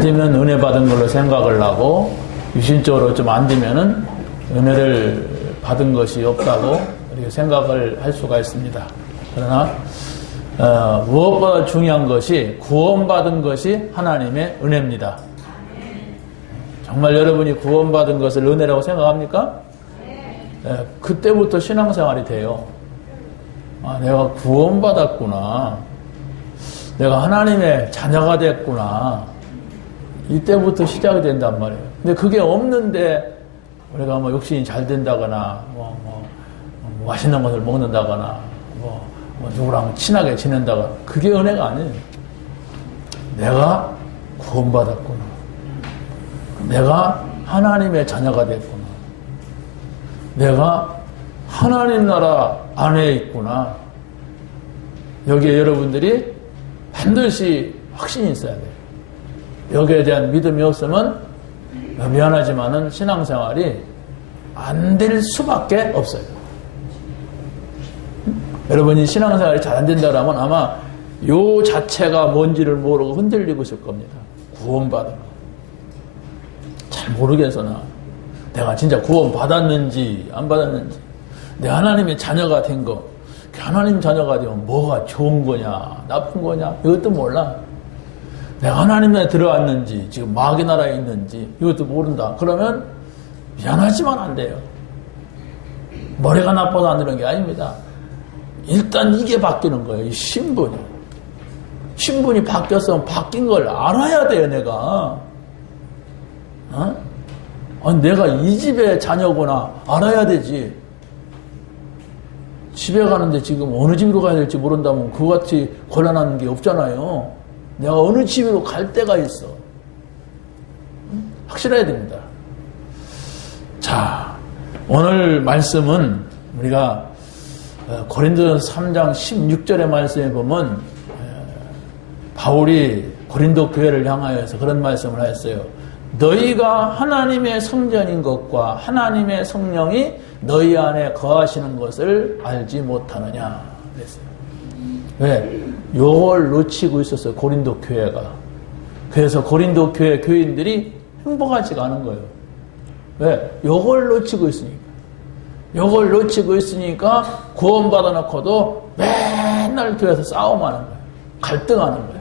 되면 은혜 받은 걸로 생각을 하고 유신적으로 좀 안 되면은 은혜를 받은 것이 없다고 이렇게 생각을 할 수가 있습니다. 그러나 무엇보다 중요한 것이 구원받은 것이 하나님의 은혜입니다. 정말 여러분이 구원받은 것을 은혜라고 생각합니까? 그때부터 신앙생활이 돼요. 내가 구원받았구나. 내가 하나님의 자녀가 됐구나. 이때부터 시작이 된단 말이에요. 근데 그게 없는데 우리가 뭐 욕심이 잘 된다거나 맛있는 것을 먹는다거나 누구랑 친하게 지낸다거나 그게 은혜가 아니에요. 내가 구원받았구나. 내가 하나님의 자녀가 됐구나. 내가 하나님 나라 안에 있구나. 여기에 여러분들이 반드시 확신이 있어야 돼요. 여기에 대한 믿음이 없으면 미안하지만은 신앙생활이 안 될 수밖에 없어요. 여러분이 신앙생활이 잘 안 된다면 아마 요 자체가 뭔지를 모르고 흔들리고 있을 겁니다. 구원받은 거. 잘 모르겠으나 내가 진짜 구원받았는지 안 받았는지 내 하나님의 자녀가 된 거 하나님 자녀가 되면 뭐가 좋은 거냐 나쁜 거냐 이것도 몰라. 내가 하나님에 들어왔는지 지금 마귀 나라에 있는지 이것도 모른다. 그러면 미안하지만 안 돼요. 머리가 나빠서 안 되는 게 아닙니다. 일단 이게 바뀌는 거예요. 이 신분이. 신분이 바뀌었으면 바뀐 걸 알아야 돼요. 내가. 내가 이 집의 자녀구나 알아야 되지. 집에 가는데 지금 어느 집으로 가야 될지 모른다면 그같이 곤란한 게 없잖아요. 내가 어느 집으로 갈 때가 있어. 확실해야 됩니다. 자, 오늘 말씀은 우리가 고린도전서 3장 16절의 말씀에 보면 바울이 고린도 교회를 향하여서 그런 말씀을 하였어요. 너희가 하나님의 성전인 것과 하나님의 성령이 너희 안에 거하시는 것을 알지 못하느냐 그랬어요. 왜? 요걸 놓치고 있었어요. 고린도 교회가. 그래서 고린도 교회 교인들이 행복하지가 않은 거예요. 왜? 요걸 놓치고 있으니까. 요걸 놓치고 있으니까 구원받아 놓고도 맨날 교회에서 싸움하는 거예요. 갈등하는 거예요.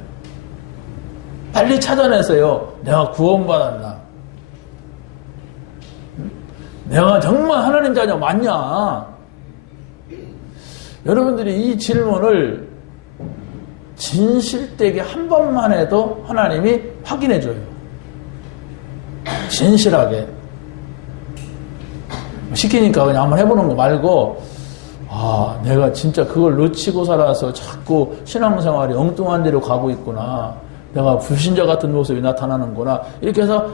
빨리 찾아내세요. 내가 구원받았나? 내가 정말 하나님 자녀 맞냐? 여러분들이 이 질문을 진실되게 한 번만 해도 하나님이 확인해줘요. 진실하게. 시키니까 그냥 한번 해보는 거 말고 내가 진짜 그걸 놓치고 살아서 자꾸 신앙생활이 엉뚱한 데로 가고 있구나. 내가 불신자 같은 모습이 나타나는구나. 이렇게 해서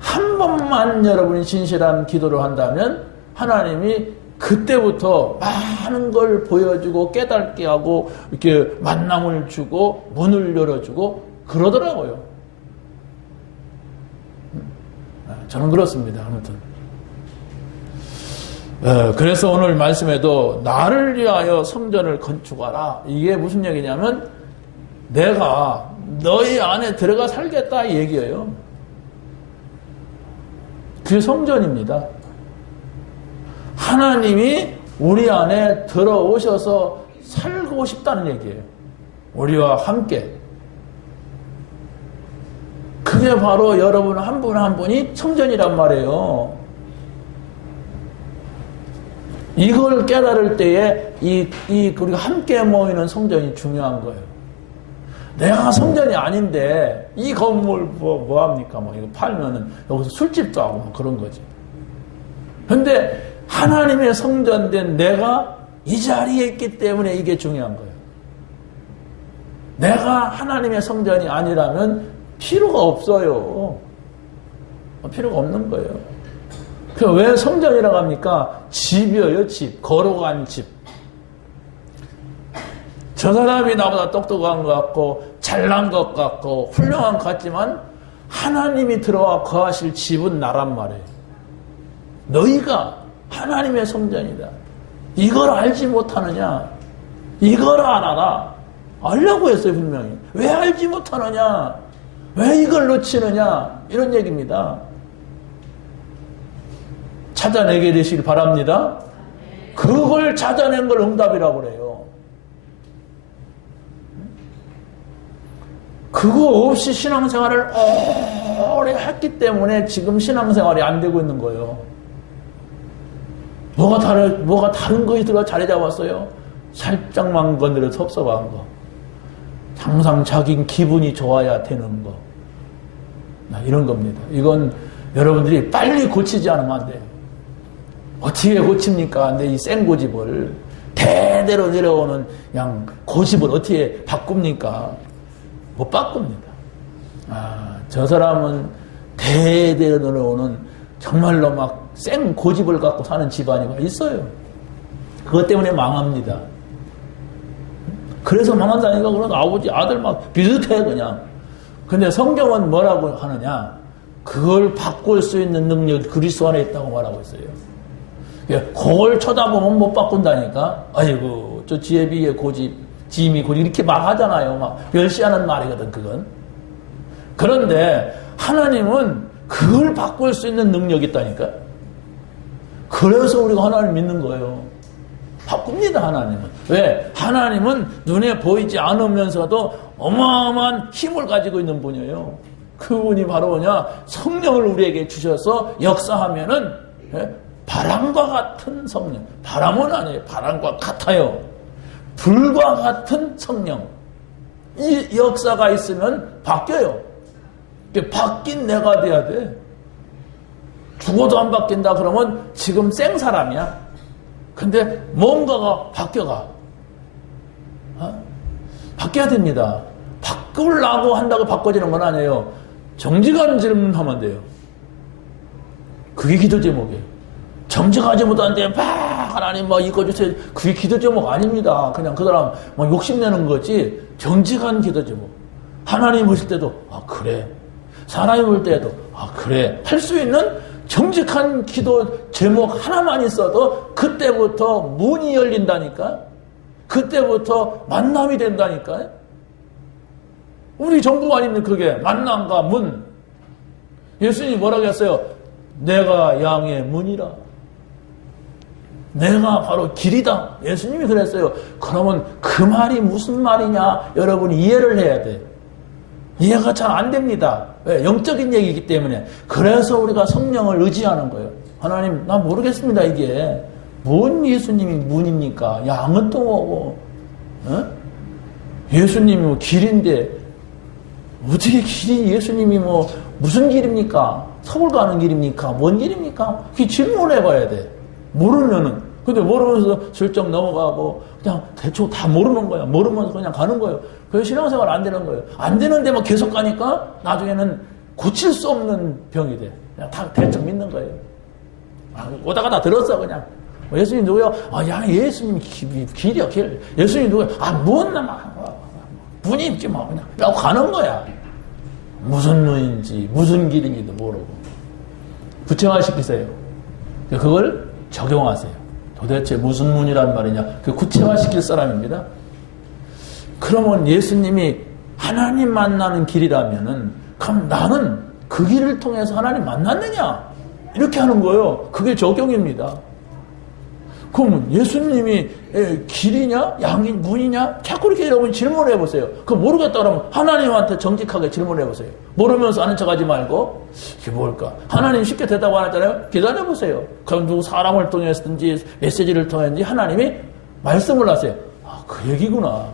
한 번만 여러분이 진실한 기도를 한다면 하나님이 그때부터 많은 걸 보여주고 깨닫게 하고 이렇게 만남을 주고 문을 열어주고 그러더라고요. 저는 그렇습니다. 아무튼 그래서 오늘 말씀에도 나를 위하여 성전을 건축하라. 이게 무슨 얘기냐면 내가 너희 안에 들어가 살겠다 이 얘기예요. 그게 성전입니다. 하나님이 우리 안에 들어오셔서 살고 싶다는 얘기예요. 우리와 함께. 그게 바로 여러분 한 분 한 분이 성전이란 말이에요. 이걸 깨달을 때에 우리가 함께 모이는 성전이 중요한 거예요. 내가 성전이 아닌데 이 건물 뭐 합니까? 이거 팔면은 여기서 술집도 하고 그런 거지. 근데 하나님의 성전된 내가 이 자리에 있기 때문에 이게 중요한 거예요. 내가 하나님의 성전이 아니라면 필요가 없어요. 필요가 없는 거예요. 왜 성전이라고 합니까? 집이에요, 집. 거룩한 집. 저 사람이 나보다 똑똑한 것 같고 잘난 것 같고 훌륭한 것 같지만 하나님이 들어와 거하실 집은 나란 말이에요. 너희가 하나님의 성전이다. 이걸 알지 못하느냐? 이걸 알아라. 알라고 했어요, 분명히. 왜 알지 못하느냐? 왜 이걸 놓치느냐? 이런 얘기입니다. 찾아내게 되시길 바랍니다. 그걸 찾아낸 걸 응답이라고 그래요. 그거 없이 신앙생활을 오래 했기 때문에 지금 신앙생활이 안 되고 있는 거예요. 뭐가 다른 거에 들어 자리 잡았어요? 살짝만 건드려 섭섭한 거. 항상 자기 기분이 좋아야 되는 거. 이런 겁니다. 이건 여러분들이 빨리 고치지 않으면 안 돼요. 어떻게 고칩니까? 근데 이 센 고집을 대대로 내려오는 그냥 고집을 어떻게 바꿉니까? 못 바꿉니다. 저 사람은 대대로 내려오는 정말로 막 센 고집을 갖고 사는 집안이 있어요. 그것 때문에 망합니다. 그래서 망한다니까. 그런 아버지 아들 막 비슷해 그냥. 근데 성경은 뭐라고 하느냐? 그걸 바꿀 수 있는 능력이 그리스도 안에 있다고 말하고 있어요. 그걸 쳐다보면 못 바꾼다니까. 아이고 저 지혜비의 고집, 지임이 고집 이렇게 말하잖아요. 막 멸시하는 말이거든 그건. 그런데 하나님은 그걸 바꿀 수 있는 능력이 있다니까. 그래서 우리가 하나님을 믿는 거예요. 바꿉니다 하나님은. 왜? 하나님은 눈에 보이지 않으면서도 어마어마한 힘을 가지고 있는 분이에요. 그분이 바로 뭐냐? 성령을 우리에게 주셔서 역사하면은 바람과 같은 성령. 바람은 아니에요. 바람과 같아요. 불과 같은 성령. 이 역사가 있으면 바뀌어요. 바뀐 내가 돼야 돼. 죽어도 안 바뀐다 그러면 지금 생 사람이야. 근데 뭔가가 바뀌어가. 바뀌어야 됩니다. 바꾸려고 한다고 바꿔지는 건 아니에요. 정직한 질문하면 돼요. 그게 기도 제목이에요. 정직하지 못한데 막 하나님 막 이거 주세요. 그게 기도 제목 아닙니다. 그냥 그 사람 막 욕심내는 거지. 정직한 기도 제목. 하나님 보실 때도 그래. 사람이 볼 때도 그래. 할 수 있는 정직한 기도 제목 하나만 있어도 그때부터 문이 열린다니까. 그때부터 만남이 된다니까. 우리 정부 아닙니까 그게. 만남과 문. 예수님이 뭐라고 했어요? 내가 양의 문이라. 내가 바로 길이다. 예수님이 그랬어요. 그러면 그 말이 무슨 말이냐? 여러분이 이해를 해야 돼. 이해가 잘 안 됩니다. 왜? 영적인 얘기이기 때문에. 그래서 우리가 성령을 의지하는 거예요. 하나님, 나 모르겠습니다, 이게. 뭔 예수님이 문입니까? 양은 또 뭐고, 예수님이 뭐 길인데, 어떻게 길이, 예수님이 뭐, 무슨 길입니까? 서울 가는 길입니까? 뭔 길입니까? 그게 질문을 해봐야 돼. 모르면은. 근데 모르면서 슬쩍 넘어가고, 그냥 대충 다 모르는 거야. 모르면서 그냥 가는 거예요. 그래서 신앙생활 안 되는 거예요. 안 되는데 막 계속 가니까 나중에는 고칠 수 없는 병이 돼. 그냥 다 대충 믿는 거예요. 오다가 다 들었어, 그냥. 예수님 누구요? 예수님 길이야, 길. 예수님 누구요? 문이 있지 뭐. 그냥 빼고 가는 거야. 무슨 문인지, 무슨 길인지도 모르고. 구체화시키세요. 그걸 적용하세요. 도대체 무슨 문이란 말이냐? 그 구체화시킬 사람입니다. 그러면 예수님이 하나님 만나는 길이라면은, 그럼 나는 그 길을 통해서 하나님 만났느냐? 이렇게 하는 거예요. 그게 적용입니다. 그럼 예수님이 길이냐? 양이 문이냐? 자꾸 이렇게 여러분 질문해 보세요. 그거 모르겠다 그러면 하나님한테 정직하게 질문해 보세요. 모르면서 아는 척 하지 말고, 이게 뭘까? 하나님 쉽게 대답 안 하잖아요? 기다려 보세요. 그럼 누구 사람을 통해서든지 메시지를 통해서든지 하나님이 말씀을 하세요. 그 얘기구나.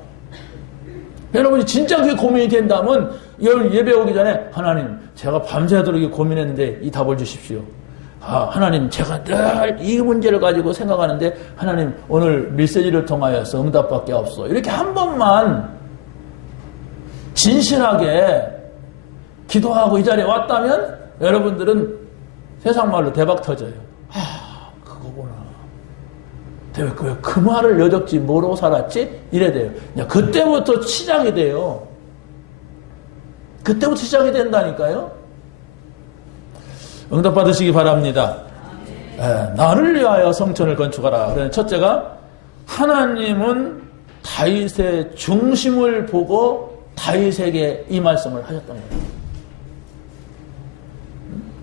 여러분이 진짜 그게 고민이 된다면 예배 오기 전에 하나님 제가 밤새도록 고민했는데 이 답을 주십시오. 하나님 제가 늘 이 문제를 가지고 생각하는데 하나님 오늘 메시지를 통하여서 응답밖에 없어. 이렇게 한 번만 진실하게 기도하고 이 자리에 왔다면 여러분들은 세상 말로 대박 터져요. 그거구나. 왜 그 말을 여적지 모르고 살았지? 이래 돼요. 그때부터 시작이 돼요. 그때부터 시작이 된다니까요. 응답 받으시기 바랍니다. 나를 위하여 성전을 건축하라. 그래서 첫째가 하나님은 다윗의 중심을 보고 다윗에게 이 말씀을 하셨던 거예요.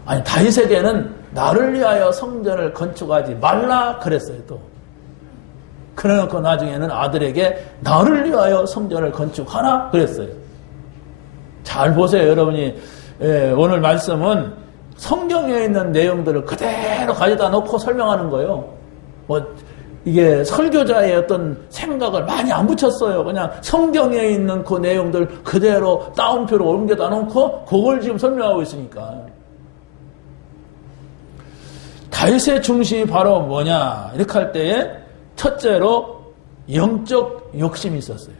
아니, 다윗에게는 나를 위하여 성전을 건축하지 말라 그랬어요, 또. 그래놓고 나중에는 아들에게 나를 위하여 성전을 건축하라 그랬어요. 잘 보세요, 여러분이. 오늘 말씀은 성경에 있는 내용들을 그대로 가져다 놓고 설명하는 거예요. 이게 설교자의 어떤 생각을 많이 안 붙였어요. 그냥 성경에 있는 그 내용들 그대로 따옴표로 옮겨다 놓고 그걸 지금 설명하고 있으니까. 다윗의 중심이 바로 뭐냐 이렇게 할 때에 첫째로 영적 욕심이 있었어요.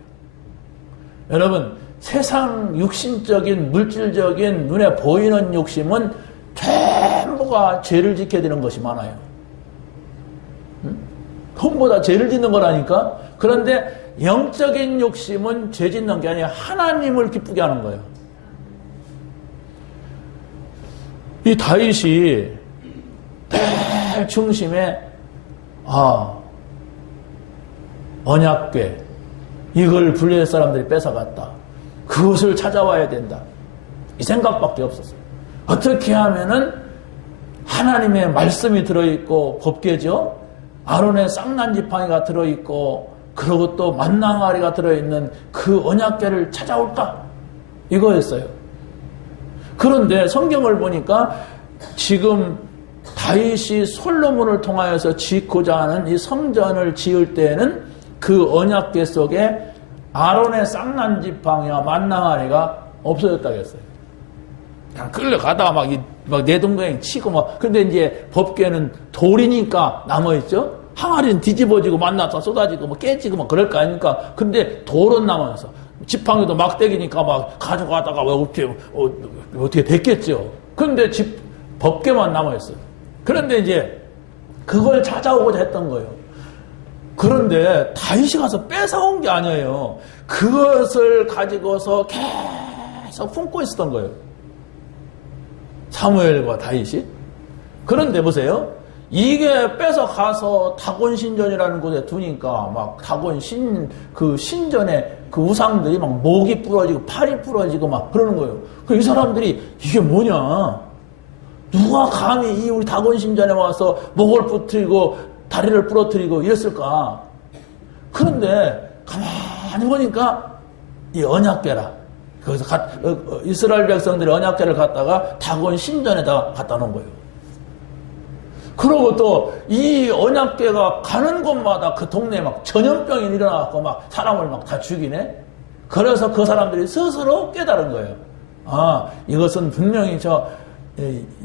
여러분, 세상 육신적인 물질적인 눈에 보이는 욕심은 전부가 죄를 지켜야 되는 것이 많아요. 전부 죄를 짓는 거라니까. 그런데 영적인 욕심은 죄 짓는 게 아니라 하나님을 기쁘게 하는 거예요. 이 다윗이 늘 중심에 언약궤 이걸 블레셋 사람들이 뺏어갔다. 그것을 찾아와야 된다. 이 생각밖에 없었어요. 어떻게 하면은 하나님의 말씀이 들어있고 법궤죠. 아론의 쌍난 지팡이가 들어있고 그리고 또 만나가리가 들어있는 그 언약궤를 찾아올까? 이거였어요. 그런데 성경을 보니까 지금 다윗이 솔로몬을 통하여서 짓고자 하는 이 성전을 지을 때에는 그 언약궤 속에 아론의 쌍난 지팡이와 만나가리가 없어졌다고 했어요. 그냥 끌려가다가 막 내동댕이 치고 근데 이제 법궤는 돌이니까 남아있죠? 항아리는 뒤집어지고 만나서 쏟아지고 깨지고 그럴 거 아닙니까? 근데 돌은 남아있어. 지팡이도 막대기니까 막 가져가다가 어떻게 됐겠죠? 근데 법궤만 남아있어요. 그런데 이제 그걸 찾아오고자 했던 거예요. 그런데 다윗이 가서 뺏어온 게 아니에요. 그것을 가지고서 계속 품고 있었던 거예요. 사무엘과 다윗이. 그런데 보세요. 이게 뺏어가서 다곤 신전이라는 곳에 두니까 막 다곤 신전에 그 우상들이 막 목이 부러지고 팔이 부러지고 막 그러는 거예요. 이 사람들이 이게 뭐냐? 누가 감히 우리 다곤 신전에 와서 목을 부러뜨리고 다리를 부러뜨리고 이랬을까? 그런데 가만히 보니까 이 언약궤라. 거기서 이스라엘 백성들이 언약궤를 갖다가 다곤 신전에다가 갖다 놓은 거예요. 그리고 또 이 언약궤가 가는 곳마다 그 동네에 막 전염병이 일어나갖고 막 사람을 막 다 죽이네. 그래서 그 사람들이 스스로 깨달은 거예요. 이것은 분명히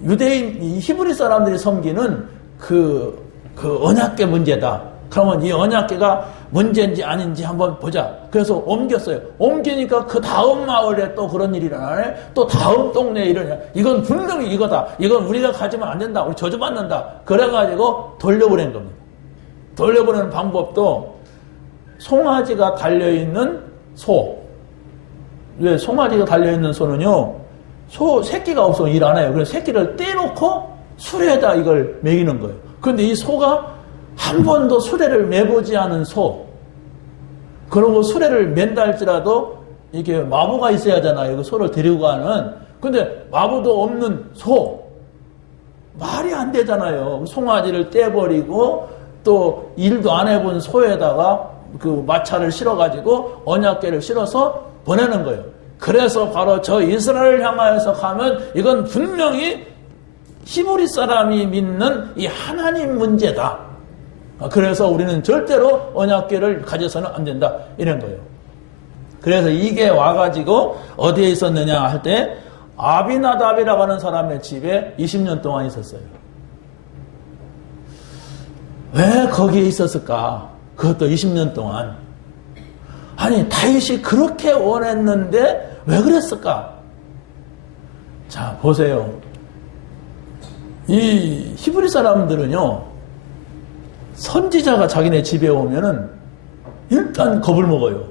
유대인 히브리 사람들이 섬기는 그 언약궤 문제다. 그러면 이 언약궤가 문제인지 아닌지 한번 보자. 그래서 옮겼어요. 옮기니까 그 다음 마을에 또 그런 일이 일어나네. 또 다음 동네에 일어나네. 이건 분명히 이거다. 이건 우리가 가지면 안 된다. 우리 저주받는다. 그래가지고 돌려보낸 겁니다. 돌려보내는 방법도 송아지가 달려있는 소. 왜 송아지가 달려있는 소는요. 소 새끼가 없으면 일 안 해요. 그래서 새끼를 떼놓고 수레에다 이걸 먹이는 거예요. 그런데 이 소가 한 번도 수레를 매보지 않은 소. 그리고 수레를 맨다 할지라도 이게 마부가 있어야 하잖아요. 그 소를 데리고 가는. 근데 마부도 없는 소. 말이 안 되잖아요. 송아지를 떼버리고 또 일도 안 해본 소에다가 그 마차를 실어가지고 언약궤를 실어서 보내는 거예요. 그래서 바로 저 이스라엘을 향하여서 가면 이건 분명히 히브리 사람이 믿는 이 하나님 문제다. 그래서 우리는 절대로 언약궤를 가져서는 안 된다. 이런 거예요. 그래서 이게 와가지고 어디에 있었느냐 할 때 아비나답이라고 하는 사람의 집에 20년 동안 있었어요. 왜 거기에 있었을까? 그것도 20년 동안. 아니 다윗이 그렇게 원했는데 왜 그랬을까? 자 보세요. 이 히브리 사람들은요. 선지자가 자기네 집에 오면은 일단 겁을 먹어요.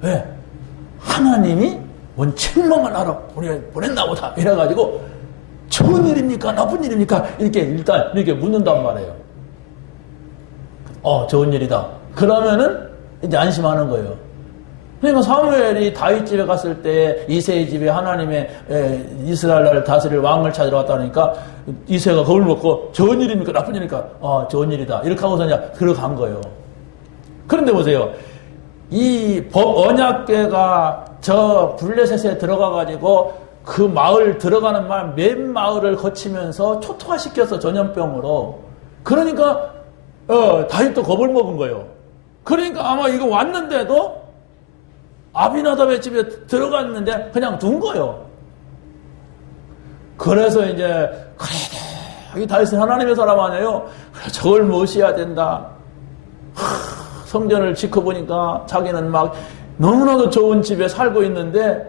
왜? 하나님이 뭔 책망을 하러 보냈나 보다. 이래가지고 좋은 일입니까? 나쁜 일입니까? 이렇게 일단 이렇게 묻는단 말이에요. 좋은 일이다. 그러면은 이제 안심하는 거예요. 그러니까 사무엘이 다윗 집에 갔을 때 이새의 집에 하나님의 이스라엘 나라를 다스릴 왕을 찾으러 왔다 하니까 이새가 겁을 먹고 좋은 일입니까 나쁜 일입니까? 좋은 일이다. 이렇게 하고서 이제 들어간 거예요. 그런데 보세요. 이 언약궤가 저 블레셋에 들어가가지고 그 마을 들어가는 맨 마을을 거치면서 초토화시켰어. 전염병으로. 그러니까 다윗도 겁을 먹은 거예요. 그러니까 아마 이거 왔는데도 아비나답의 집에 들어갔는데 그냥 둔 거예요. 그래서 이제 그래도 이 다윗은 하나님의 사람 아니에요. 저걸 무시해야 된다. 성전을 지켜보니까 자기는 막 너무나도 좋은 집에 살고 있는데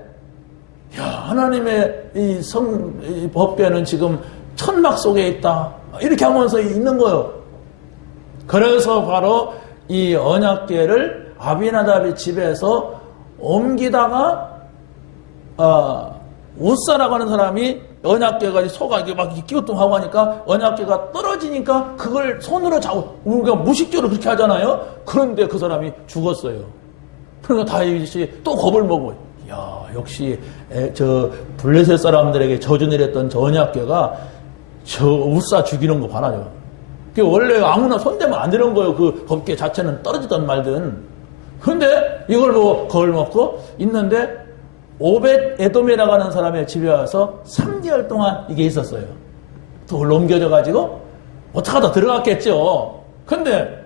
하나님의 이 법궤는 지금 천막 속에 있다. 이렇게 하면서 있는 거예요. 그래서 바로 이 언약궤를 아비나답의 집에서 옮기다가 우사라고 하는 사람이 언약궤가 소가 이게 막 끼우뚱하고 하니까 언약궤가 떨어지니까 그걸 손으로 잡고 우리가 무식적으로 그렇게 하잖아요. 그런데 그 사람이 죽었어요. 그러니까 다윗이 또 겁을 먹어. 역시 저 블레셋 사람들에게 저주 내렸던 저 언약궤가 저 우사 죽이는 거 봐라요. 원래 아무나 손대면 안 되는 거예요. 그 법궤 자체는 떨어지든 말든. 그런데 이걸 보고 겁을 먹고 있는데 오벳 에돔이라고 하는 사람의 집에 와서 3개월 동안 이게 있었어요. 또 옮겨져 가지고 어떡하다 들어갔겠죠. 근데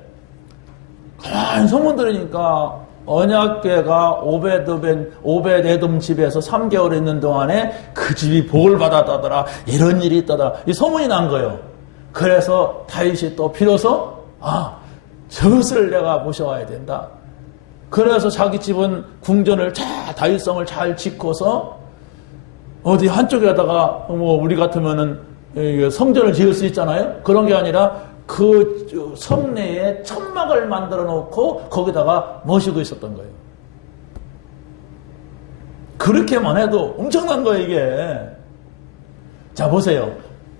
가만히 소문 들으니까 언약궤가 오벳 에돔 집에서 3개월 있는 동안에 그 집이 복을 받았다더라. 이런 일이 있다더라. 이 소문이 난 거예요. 그래서 다윗이 또 비로소 저것을 내가 모셔와야 된다. 그래서 자기 집은 궁전을 다윗성을 잘 짓고서 어디 한쪽에다가 우리 같으면은 성전을 지을 수 있잖아요. 그런 게 아니라 그 성내에 천막을 만들어 놓고 거기다가 모시고 있었던 거예요. 그렇게만 해도 엄청난 거예요, 이게. 자, 보세요.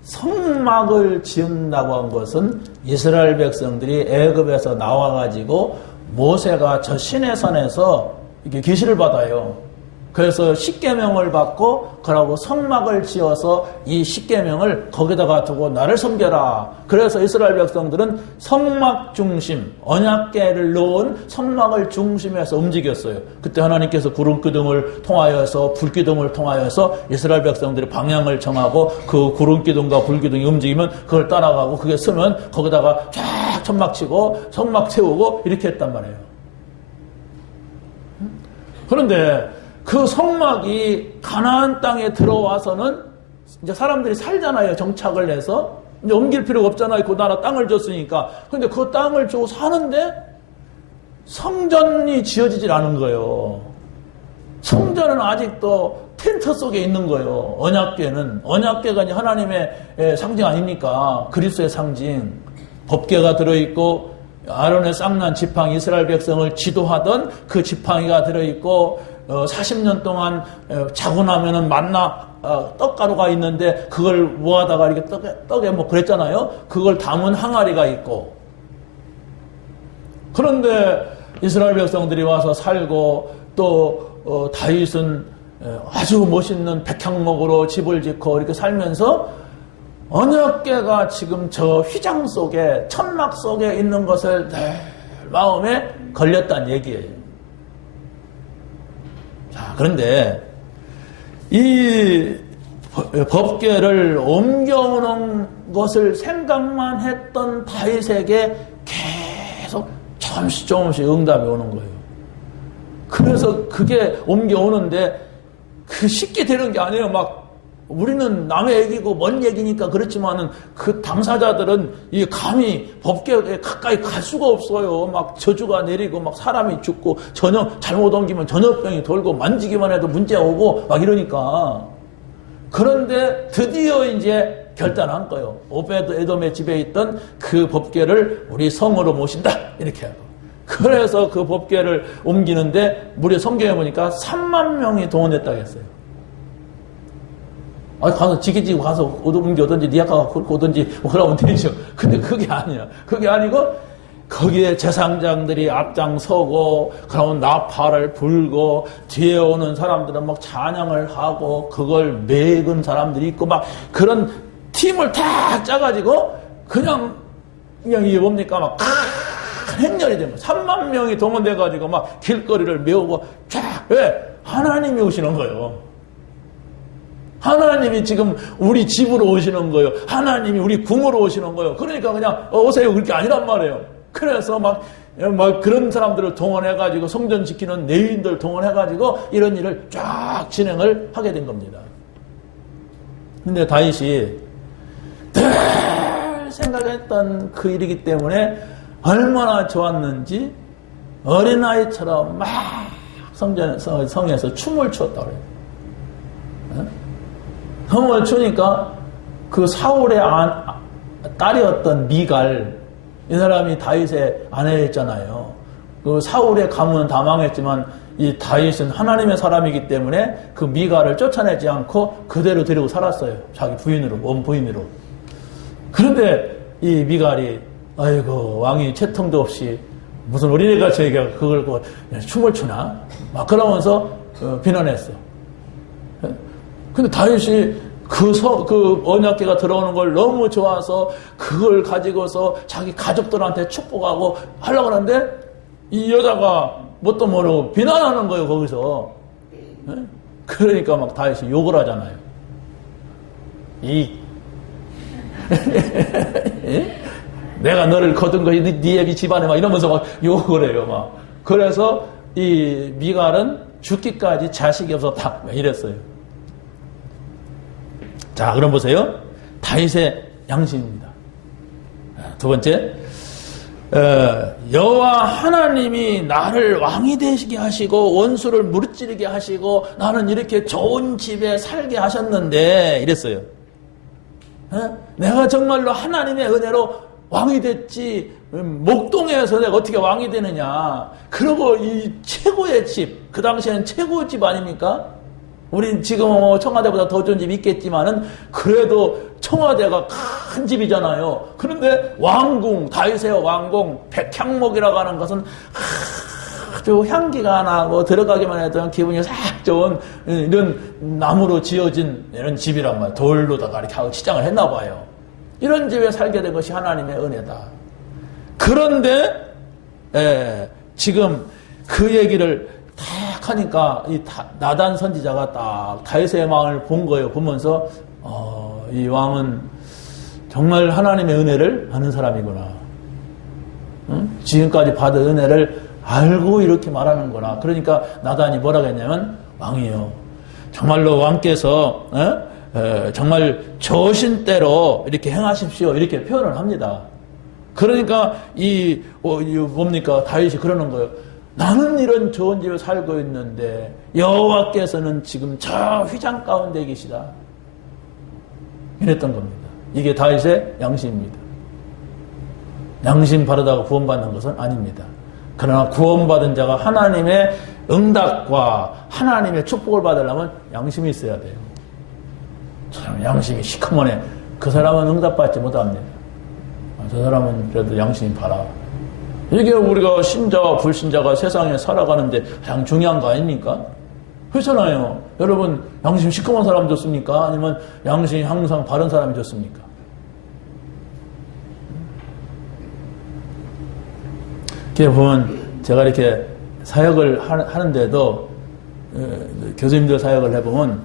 성막을 지은다고 한 것은 이스라엘 백성들이 애굽에서 나와가지고 모세가 저 시내산에서 이렇게 계시를 받아요. 그래서 십계명을 받고 그러고 성막을 지어서 이 십계명을 거기다가 두고 나를 섬겨라. 그래서 이스라엘 백성들은 성막 중심, 언약궤를 놓은 성막을 중심에서 움직였어요. 그때 하나님께서 구름기둥을 통하여서 불기둥을 통하여서 이스라엘 백성들이 방향을 정하고 그 구름기둥과 불기둥이 움직이면 그걸 따라가고 그게 서면 거기다가 쫙 천막 치고 성막 세우고 이렇게 했단 말이에요. 그런데 그 성막이 가나안 땅에 들어와서는 이제 사람들이 살잖아요. 정착을 해서 이제 옮길 필요가 없잖아요. 그 나라 땅을 줬으니까. 그런데 그 땅을 주고 사는데 성전이 지어지질 않은 거예요. 성전은 아직도 텐트 속에 있는 거예요. 언약궤가 이제 하나님의 상징 아닙니까? 그리스도의 상징. 법궤가 들어있고 아론의 쌍난 지팡이, 이스라엘 백성을 지도하던 그 지팡이가 들어있고 40년 동안 자고 나면은 만나 떡가루가 있는데 그걸 모아다가 이렇게 떡에 뭐 그랬잖아요. 그걸 담은 항아리가 있고. 그런데 이스라엘 백성들이 와서 살고 또 다윗은 아주 멋있는 백향목으로 집을 짓고 이렇게 살면서 언약궤가 지금 저 휘장 속에 천막 속에 있는 것을 늘 마음에 걸렸다는 얘기예요. 자, 그런데 이 법궤를 옮겨오는 것을 생각만 했던 다윗에게 계속 조금씩 응답이 오는 거예요. 그래서 그게 옮겨오는데 그 쉽게 되는 게 아니에요. 막 우리는 남의 얘기고 먼 얘기니까 그렇지만은 그 당사자들은 이 감히 법궤에 가까이 갈 수가 없어요. 막 저주가 내리고 막 사람이 죽고 잘못 옮기면 전염병이 돌고 만지기만 해도 문제 오고 막 이러니까. 그런데 드디어 이제 결단한 거예요. 오벳 에돔의 집에 있던 그 법궤를 우리 성으로 모신다. 이렇게 하고. 그래서 그 법궤를 옮기는데 무려 성경에 보니까 3만 명이 동원됐다고 했어요. 가서 지키지고 가서 옮겨오든지 니 아까 오든지 뭐 그러면 되죠. 근데 그게 아니야. 그게 아니고 거기에 제상장들이 앞장서고 그러면 나팔을 불고 뒤에 오는 사람들은 막 찬양을 하고 그걸 매근 사람들이 있고 막 그런 팀을 다 짜가지고 그냥 이게 뭡니까 막 행렬이 됩니다. 3만 명이 동원돼가지고 막 길거리를 메우고 쫙 왜? 하나님이 오시는 거예요. 하나님이 지금 우리 집으로 오시는 거예요. 하나님이 우리 궁으로 오시는 거예요. 그러니까 그냥 오세요 그렇게 아니란 말이에요. 그래서 막 그런 사람들을 동원해가지고 성전 지키는 내인들 동원해가지고 이런 일을 쫙 진행을 하게 된 겁니다. 근데 다윗이 늘 생각했던 그 일이기 때문에 얼마나 좋았는지 어린아이처럼 막 성에서 춤을 추었다고 그래요. 춤을 추니까 그 사울의 딸이었던 미갈, 이 사람이 다윗의 아내였잖아요. 그 사울의 가문은 다 망했지만 이 다윗은 하나님의 사람이기 때문에 그 미갈을 쫓아내지 않고 그대로 데리고 살았어요. 자기 부인으로, 원부인으로. 그런데 이 미갈이 아이고 왕이 채통도 없이 무슨 어린애같이 얘기하고 그걸 춤을 추나? 막 그러면서 비난했어. 근데 다윗이 그 언약궤가 들어오는 걸 너무 좋아서 그걸 가지고서 자기 가족들한테 축복하고 하려고 하는데 이 여자가 뭣도 모르고 비난하는 거예요, 거기서. 그러니까 막 다윗이 욕을 하잖아요. 내가 너를 거둔 거지, 네 애비 집안에 막 이러면서 막 욕을 해요, 막. 그래서 이 미갈은 죽기까지 자식이 없었다. 이랬어요. 자, 그럼 보세요. 다윗의 양심입니다. 두 번째, 여호와 하나님이 나를 왕이 되시게 하시고 원수를 무찌르게 하시고 나는 이렇게 좋은 집에 살게 하셨는데 이랬어요. 내가 정말로 하나님의 은혜로 왕이 됐지 목동에서 내가 어떻게 왕이 되느냐. 그리고 이 최고의 집, 그 당시에는 최고의 집 아닙니까? 우린 지금 청와대보다 더 좋은 집이 있겠지만은 그래도 청와대가 큰 집이잖아요. 그런데 왕궁, 다윗의 왕궁, 백향목이라고 하는 것은 아주 향기가 나고 들어가기만 해도 기분이 싹 좋은 이런 나무로 지어진 이런 집이란 말이에요. 돌로다가 이렇게 하고 치장을 했나 봐요. 이런 집에 살게 된 것이 하나님의 은혜다. 그런데 지금 그 얘기를 딱 하니까 이 나단 선지자가 딱 다윗의 마음을 본 거예요. 보면서 이 왕은 정말 하나님의 은혜를 아는 사람이구나. 응? 지금까지 받은 은혜를 알고 이렇게 말하는구나. 그러니까 나단이 뭐라고 했냐면 왕이요, 정말로 왕께서 정말 좋으신 대로 이렇게 행하십시오. 이렇게 표현을 합니다. 그러니까 뭡니까? 다윗이 그러는 거예요. 나는 이런 좋은 집에 살고 있는데 여호와께서는 지금 저 휘장 가운데 계시다. 이랬던 겁니다. 이게 다윗의 양심입니다. 양심 바르다고 구원받는 것은 아닙니다. 그러나 구원받은 자가 하나님의 응답과 하나님의 축복을 받으려면 양심이 있어야 돼요. 참 양심이 시커먼해. 그 사람은 응답받지 못합니다. 저 사람은 그래도 양심이 바라. 이게 우리가 신자와 불신자가 세상에 살아가는데 가장 중요한 거 아닙니까? 그렇잖아요. 여러분, 양심 시커먼 사람 좋습니까? 아니면 양심이 항상 바른 사람이 좋습니까? 이렇게 보면 제가 이렇게 사역을 하는데도 교수님들 사역을 해보면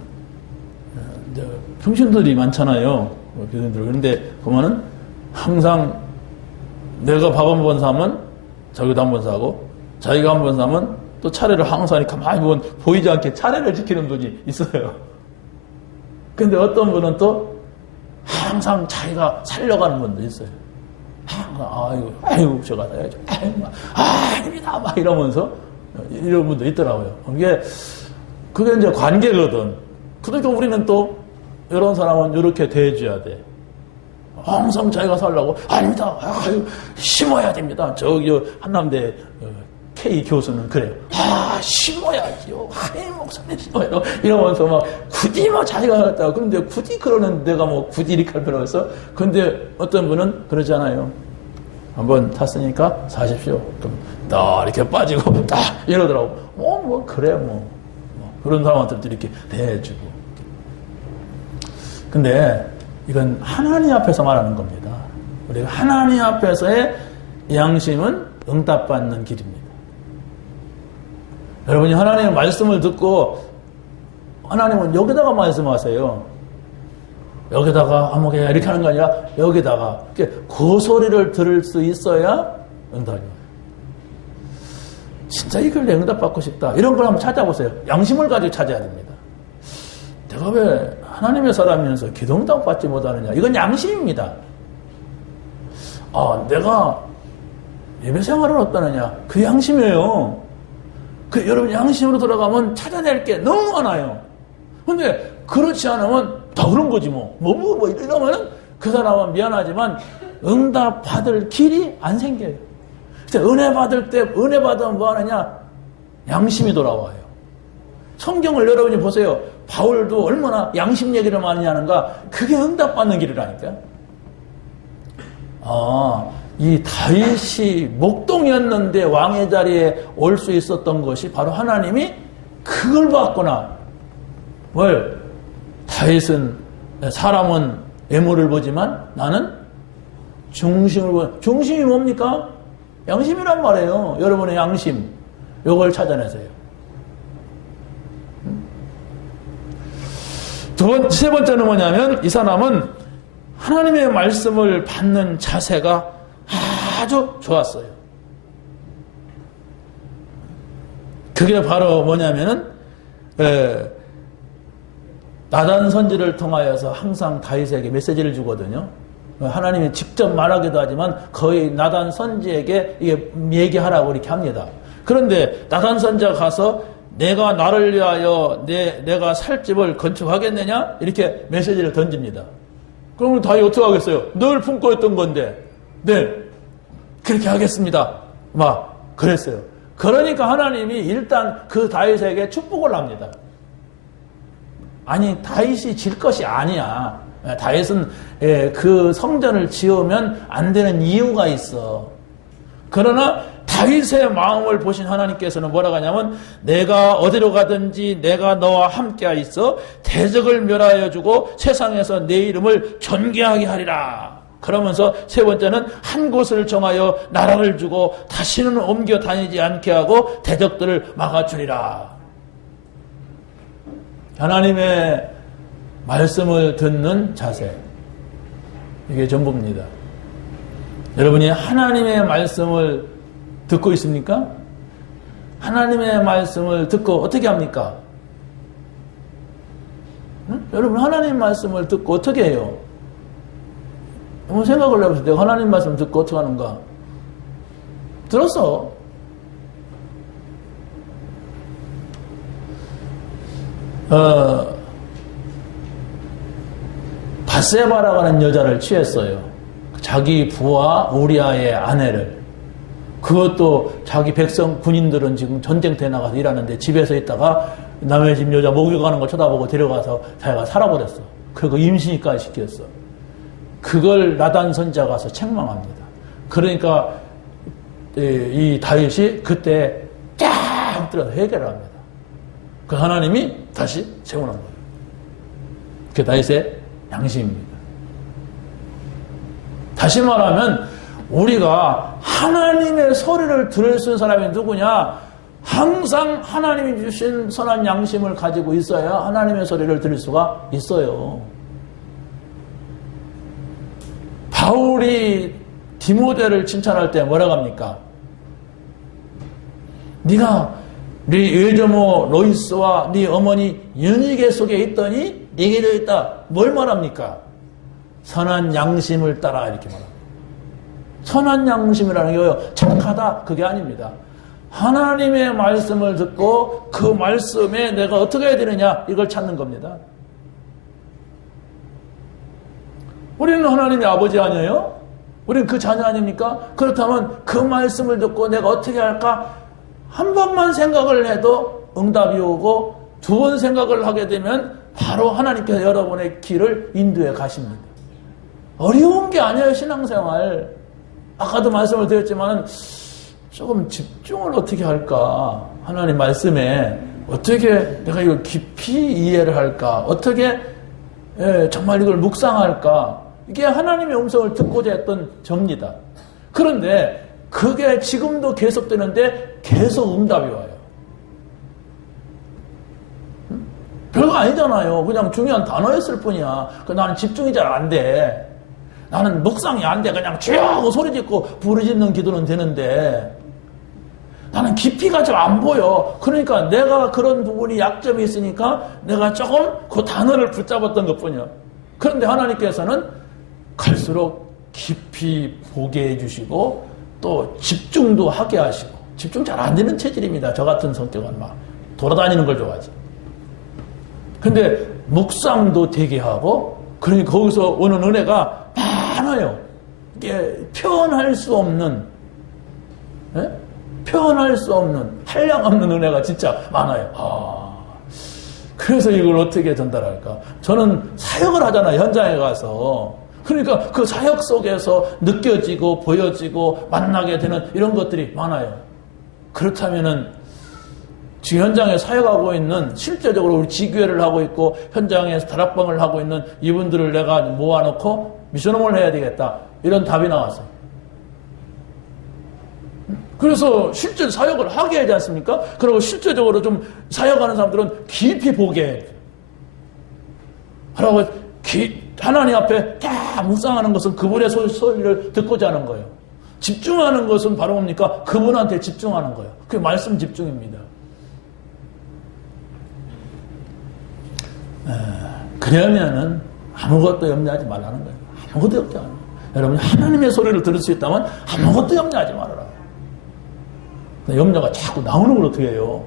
평신들이 많잖아요. 교수님들. 그런데 보면은 항상 내가 밥 한 번 사면 자기도 한 번 사고 자기가 한 번 사면 또 차례를 항상 가만히 보면 보이지 않게 차례를 지키는 분이 있어요. 근데 어떤 분은 또 항상 자기가 살려가는 분도 있어요. 아이고, 제가 사야죠. 아닙니다. 막 이러면서 이런 분도 있더라고요. 그게 이제 관계거든. 그러니까 우리는 또 이런 사람은 이렇게 대해줘야 돼. 항상 자기가 살라고 아닙니다. 심어야 됩니다. 저기 한남대 K 교수는 그래요. 심어야지요. 목사님 심어요. 이러면서 막 굳이 막 자기가 하겠다. 그런데 굳이 그러는 내가 뭐 굳이 이렇게 할 필요가 있어? 근데 어떤 분은 그러잖아요. 한번 탔으니까 사십시오. 그럼 딱 이렇게 빠지고 딱 이러더라고. 그래 그런 사람한테도 이렇게 대해주고. 근데 이건 하나님 앞에서 말하는 겁니다. 우리가 하나님 앞에서의 양심은 응답받는 길입니다. 여러분이 하나님의 말씀을 듣고, 하나님은 여기다가 말씀하세요. 여기다가 아무게 이렇게 하는 거 아니라 여기다가 그 소리를 들을 수 있어야 응답이 와요. 진짜 이걸 내 응답받고 싶다, 이런 걸 한번 찾아보세요. 양심을 가지고 찾아야 됩니다. 내가 왜 하나님의 사람이면서 기도 응답 받지 못하느냐, 이건 양심입니다. 내가 예배 생활을 어떠느냐, 그 양심이에요. 여러분 양심으로 돌아가면 찾아낼 게 너무 많아요. 근데 그렇지 않으면 다 그런 거지 이러면은 그 사람은 미안하지만 응답 받을 길이 안 생겨요. 은혜 받을 때, 은혜 받으면 뭐 하느냐? 양심이 돌아와요. 성경을 여러분이 보세요. 바울도 얼마나 양심 얘기를 많이 하는가? 그게 응답 받는 길이라니까. 이 다윗이 목동이었는데 왕의 자리에 올 수 있었던 것이 바로 하나님이 그걸 봤구나. 다윗은, 사람은 외모를 보지만 나는 중심을 보는. 중심이 뭡니까? 양심이란 말이에요. 여러분의 양심, 요걸 찾아내세요. 세 번째는 뭐냐면, 이 사람은 하나님의 말씀을 받는 자세가 아주 좋았어요. 그게 바로 뭐냐면은, 나단 선지를 통하여서 항상 다윗에게 메시지를 주거든요. 하나님이 직접 말하기도 하지만 거의 나단 선지에게 이게 얘기하라고 이렇게 합니다. 그런데 나단 선지가 가서 내가 나를 위하여 내가 살 집을 건축하겠느냐? 이렇게 메시지를 던집니다. 그러면 다윗이 어떻게 하겠어요? 늘 품고 있던 건데, 네, 그렇게 하겠습니다. 그랬어요. 그러니까 하나님이 일단 그 다윗에게 축복을 합니다. 아니, 다윗이 질 것이 아니야. 다윗은 그 성전을 지으면 안 되는 이유가 있어. 그러나 다윗의 마음을 보신 하나님께서는 뭐라고 하냐면, 내가 어디로 가든지 내가 너와 함께 있어 대적을 멸하여 주고 세상에서 내 이름을 존귀하게 하리라. 그러면서 세 번째는 한 곳을 정하여 나라를 주고 다시는 옮겨 다니지 않게 하고 대적들을 막아주리라. 하나님의 말씀을 듣는 자세, 이게 전부입니다. 여러분이 하나님의 말씀을 듣고 있습니까? 하나님의 말씀을 듣고 어떻게 합니까? 여러분 하나님 말씀을 듣고 어떻게 해요? 한번 생각을 해보세요. 내가 하나님 말씀 듣고 어떻게 하는가? 들었어. 바세바라고 하는 여자를 취했어요. 자기 부하 우리아의 아내를. 그것도 자기 백성 군인들은 지금 전쟁터에 나가서 일하는데 집에서 있다가 남의 집 여자 목욕하는 걸 쳐다보고 데려가서 자기가 살아버렸어. 그리고 임신까지 시켰어. 그걸 나단 선지자가 가서 책망합니다. 그러니까 이 다윗이 그때 쫙 들어서 해결을 합니다. 그 하나님이 다시 세워놓은 거예요. 그게 다윗의 양심입니다. 다시 말하면 우리가 하나님의 소리를 들을 수 있는 사람이 누구냐? 항상 하나님이 주신 선한 양심을 가지고 있어야 하나님의 소리를 들을 수가 있어요. 바울이 디모데를 칭찬할 때 뭐라고 합니까? 네가 네 외조모 로이스와 네 어머니 윤희계 속에 있더니 네게 되어 있다. 뭘 말합니까? 선한 양심을 따라 이렇게 말합니다. 선한 양심이라는 게 착하다 그게 아닙니다. 하나님의 말씀을 듣고 그 말씀에 내가 어떻게 해야 되느냐 이걸 찾는 겁니다. 우리는 하나님의 아버지 아니에요? 우리는 그 자녀 아닙니까? 그렇다면 그 말씀을 듣고 내가 어떻게 할까? 한 번만 생각을 해도 응답이 오고 두 번 생각을 하게 되면 바로 하나님께서 여러분의 길을 인도해 가십니다. 어려운 게 아니에요, 신앙생활. 아까도 말씀을 드렸지만 조금 집중을 어떻게 할까? 하나님 말씀에 어떻게 내가 이걸 깊이 이해를 할까? 어떻게 정말 이걸 묵상할까? 이게 하나님의 음성을 듣고자 했던 접니다. 그런데 그게 지금도 계속되는데 계속 응답이 와요. 별거 아니잖아요. 그냥 중요한 단어였을 뿐이야. 나는 집중이 잘 안 돼. 나는 묵상이 안 돼. 그냥 쭉 하고 소리 짓고 부르짖는 기도는 되는데 나는 깊이가 좀 안 보여. 그러니까 내가 그런 부분이 약점이 있으니까 내가 조금 그 단어를 붙잡았던 것뿐이야. 그런데 하나님께서는 갈수록 깊이 보게 해주시고 또 집중도 하게 하시고, 집중 잘 안 되는 체질입니다. 저 같은 성격은 막 돌아다니는 걸 좋아하지. 근데 묵상도 되게 하고, 그러니 거기서 오는 은혜가 많아요. 이게 표현할 수 없는, 표현할 수 없는, 한량없는 은혜가 진짜 많아요. 그래서 이걸 어떻게 전달할까? 저는 사역을 하잖아요, 현장에 가서. 그러니까 그 사역 속에서 느껴지고 보여지고 만나게 되는 이런 것들이 많아요. 그렇다면은 지금 현장에 사역하고 있는, 실제적으로 우리 지교회를 하고 있고 현장에서 다락방을 하고 있는 이분들을 내가 모아놓고 미션홈을 해야 되겠다, 이런 답이 나왔어요. 그래서 실제 사역을 하게 하지 않습니까? 그리고 실제적으로 좀 사역하는 사람들은 깊이 보게 해요. 하라고 하나님 앞에 다 묵상하는 것은 그분의 소리를 듣고자 하는 거예요. 집중하는 것은 바로 뭡니까? 그분한테 집중하는 거예요. 그게 말씀 집중입니다. 그러면은 아무것도 염려하지 말라는 거예요. 아무것도 염려 안 해요. 여러분이 하나님의 소리를 들을 수 있다면 아무것도 염려하지 말아라. 염려가 자꾸 나오는 걸 어떻게 해요?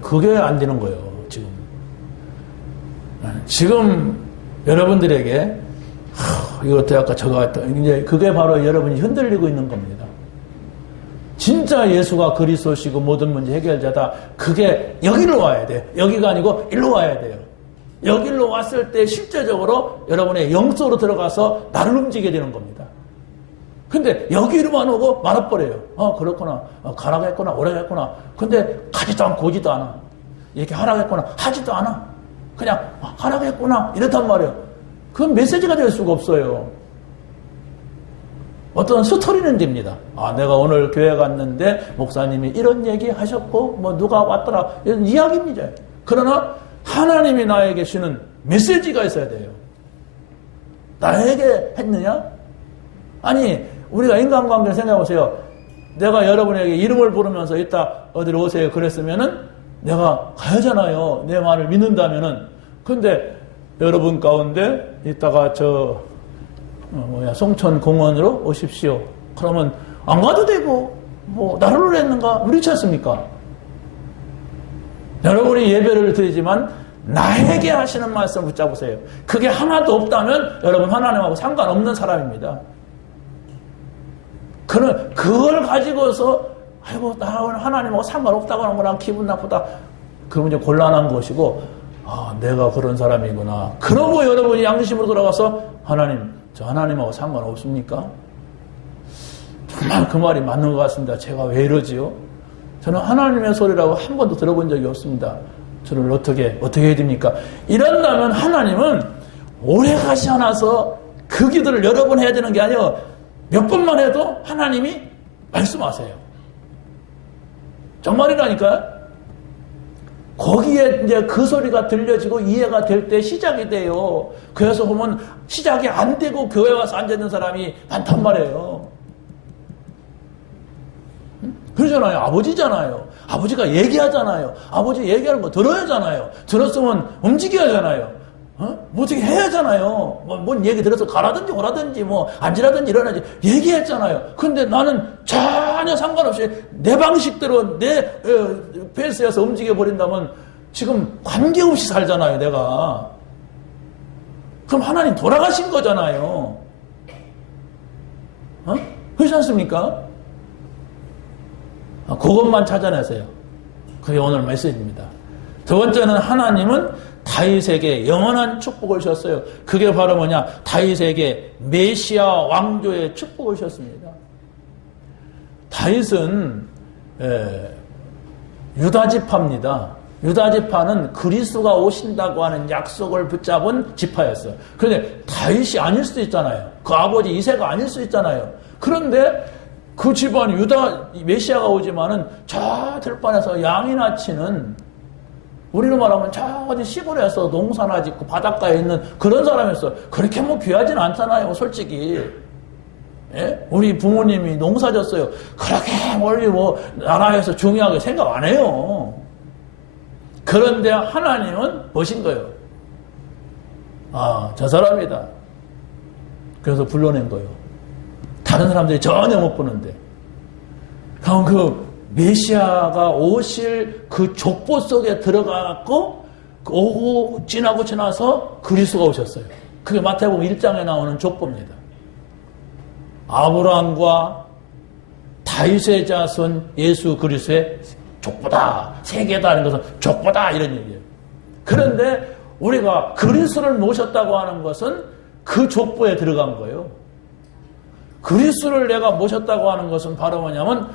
그게 안 되는 거예요, 지금. 지금 여러분들에게, 이거 어떻게 할까, 저거 할까, 이제 그게 바로 여러분이 흔들리고 있는 겁니다. 진짜 예수가 그리스도시고 모든 문제 해결자다. 그게 여기로 와야 돼요. 여기가 아니고 일로 와야 돼요. 여기로 왔을 때 실제적으로 여러분의 영적으로 들어가서 나를 움직이게 되는 겁니다. 근데 여기로만 오고 말아버려요. 그렇구나. 가라겠구나. 오라겠구나. 근데 가지도 않고 오지도 않아. 이렇게 하라겠구나. 하지도 않아. 그냥 하라겠구나. 이렇단 말이에요. 그건 메시지가 될 수가 없어요. 어떤 스토리는 됩니다. 내가 오늘 교회 갔는데 목사님이 이런 얘기 하셨고 뭐 누가 왔더라. 이런 이야기입니다. 그러나 하나님이 나에게 주는 메시지가 있어야 돼요. 나에게 했느냐? 아니, 우리가 인간관계를 생각해보세요. 내가 여러분에게 이름을 부르면서 이따 어디로 오세요 그랬으면은 내가 가야잖아요. 내 말을 믿는다면은. 근데 여러분 가운데 이따가 송천 공원으로 오십시오. 그러면 안 가도 되고, 나를 했는가? 그렇지 않습니까? 여러분이 예배를 드리지만 나에게 하시는 말씀 붙잡으세요. 그게 하나도 없다면 여러분 하나님하고 상관없는 사람입니다. 그걸 가지고서 나 오늘 하나님하고 상관없다고 하는 거랑 기분 나쁘다. 그러면 이제 곤란한 것이고, 내가 그런 사람이구나. 그러고 여러분이 양심으로 돌아가서 하나님, 저 하나님하고 상관없습니까? 정말 그 말이 맞는 것 같습니다. 제가 왜 이러지요? 저는 하나님의 소리라고 한 번도 들어본 적이 없습니다. 저를 어떻게 해야 됩니까? 이런다면 하나님은 오래 가시 않아서 그 기도를 여러 번 해야 되는 게 아니에요. 몇 번만 해도 하나님이 말씀하세요. 정말이라니까요. 거기에 이제 그 소리가 들려지고 이해가 될 때 시작이 돼요. 그래서 보면 시작이 안 되고 교회 와서 앉아있는 사람이 많단 말이에요. 그러잖아요. 아버지잖아요. 아버지가 얘기하잖아요. 아버지 얘기하는 거 들어야 하잖아요. 들었으면 움직여야 하잖아요. 뭐 어떻게 해야 하잖아요. 뭔 얘기 들어서 가라든지 오라든지 앉으라든지 일어나지 얘기했잖아요. 근데 나는 전혀 상관없이 내 방식대로 내 페이스에서 움직여버린다면 지금 관계없이 살잖아요, 내가. 그럼 하나님 돌아가신 거잖아요. 그렇지 않습니까? 그것만 찾아내세요. 그게 오늘 메시지입니다. 두 번째는 하나님은 다윗에게 영원한 축복을 주셨어요. 그게 바로 뭐냐? 다윗에게 메시아 왕조의 축복을 주셨습니다. 다윗은 유다지파입니다. 유다지파는 그리스도가 오신다고 하는 약속을 붙잡은 지파였어요. 그런데 다윗이 아닐 수도 있잖아요. 그 아버지 이새가 아닐 수 있잖아요. 그런데 그 집안 유다 메시아가 오지만은 저 들판에서 양이나 치는, 우리로 말하면 저 어디 시골에서 농사나 짓고 바닷가에 있는 그런 사람이었어요. 그렇게 뭐 귀하진 않잖아요, 솔직히. 예? 우리 부모님이 농사 졌어요. 그렇게 멀리 뭐 나라에서 중요하게 생각 안 해요. 그런데 하나님은 보신 거예요. 아, 저 사람이다. 그래서 불러낸 거예요. 다른 사람들이 전혀 못 보는데. 그럼 그 메시아가 오실 그 족보 속에 들어가고 오고 지나서 그리스도가 오셨어요. 그게 마태복음 1장에 나오는 족보입니다. 아브라함과 다윗의 자손 예수 그리스도의 족보다, 세계다는 것은 족보다, 이런 얘기예요. 그런데 우리가 그리스도를 모셨다고 하는 것은 그 족보에 들어간 거예요. 그리스도를 내가 모셨다고 하는 것은 바로 뭐냐면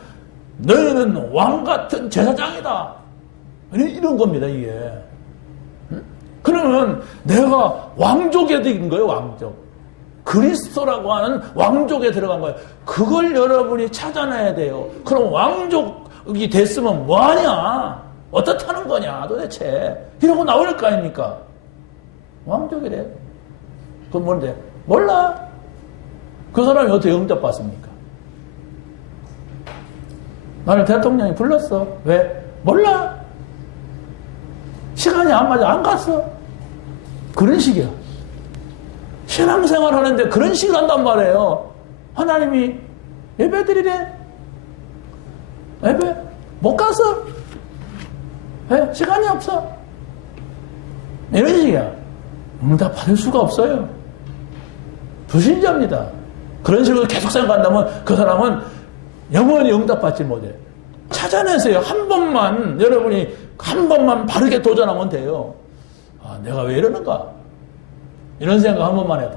너희는 왕 같은 제사장이다, 이런 겁니다, 이게. 그러면 내가 왕족에 들어간 거예요, 왕족. 그리스도라고 하는 왕족에 들어간 거예요. 그걸 여러분이 찾아내야 돼요. 그럼 왕족이 됐으면 뭐하냐? 어떻다는 거냐 도대체? 이러고 나올 거 아닙니까? 왕족이래. 그건 뭔데? 몰라. 그 사람이 어떻게 응답받습니까? 나를 대통령이 불렀어. 왜? 몰라. 시간이 안 맞아. 안 갔어. 그런 식이야. 신앙생활 하는데 그런 식으로 한단 말이에요. 하나님이 예배 드리래. 예배 못 가서. 왜? 시간이 없어. 이런 식이야. 응답 받을 수가 없어요. 불신자입니다. 그런 식으로 계속 생각한다면 그 사람은 영원히 응답받지 못해. 찾아내세요. 한 번만, 여러분이 한 번만 바르게 도전하면 돼요. 아, 내가 왜 이러는가? 이런 생각 한 번만 해도.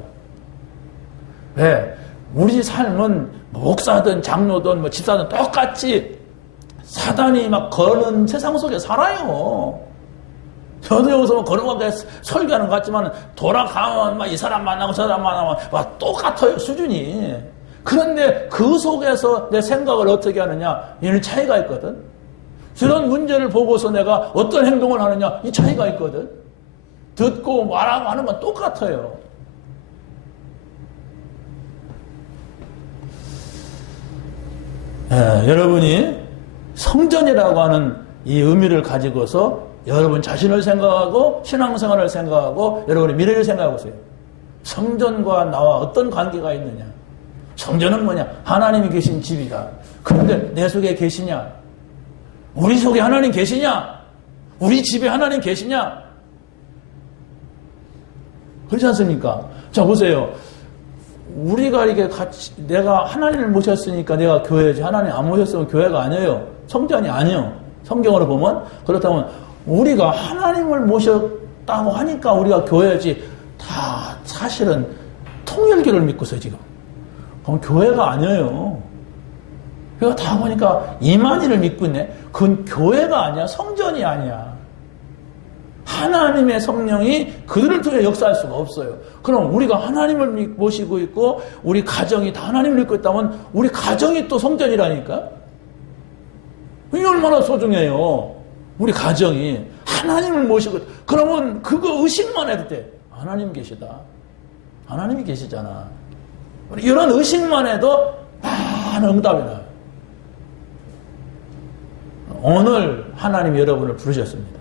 왜? 우리 삶은 목사든 장로든 뭐 집사든 똑같이 사단이 막 거는 세상 속에 살아요. 저도 여기서 걸어가게 설교하는 것 같지만 돌아가면 막 이 사람 만나고 저 사람 만나면 막 똑같아요, 수준이. 그런데 그 속에서 내 생각을 어떻게 하느냐, 이는 차이가 있거든. 저런 문제를 보고서 내가 어떤 행동을 하느냐, 이 차이가 있거든. 듣고 말하고 하는 건 똑같아요. 여러분이 성전이라고 하는 이 의미를 가지고서 여러분 자신을 생각하고 신앙생활을 생각하고 여러분의 미래를 생각해 보세요. 성전과 나와 어떤 관계가 있느냐. 성전은 뭐냐? 하나님이 계신 집이다. 그런데 내 속에 계시냐? 우리 속에 하나님 계시냐? 우리 집에 하나님 계시냐? 그렇지 않습니까? 자, 보세요. 우리가 이게 같이, 내가 하나님을 모셨으니까 내가 교회지, 하나님 안 모셨으면 교회가 아니에요. 성전이 아니에요. 성경으로 보면. 그렇다면 우리가 하나님을 모셨다고 하니까 우리가 교회지, 다 사실은 통일교를 믿고서 지금. 그럼 교회가 아니에요. 그래서 다 보니까 이만희를 믿고 있네. 그건 교회가 아니야. 성전이 아니야. 하나님의 성령이 그들을 통해 역사할 수가 없어요. 그럼 우리가 하나님을 모시고 있고 우리 가정이 다 하나님을 믿고 있다면 우리 가정이 또 성전이라니까? 이게 얼마나 소중해요. 우리 가정이 하나님을 모시고, 그러면 그거 의식만 해도 돼. 하나님 계시다. 하나님이 계시잖아. 이런 의식만 해도 많은 응답이 나요. 오늘 하나님이 여러분을 부르셨습니다.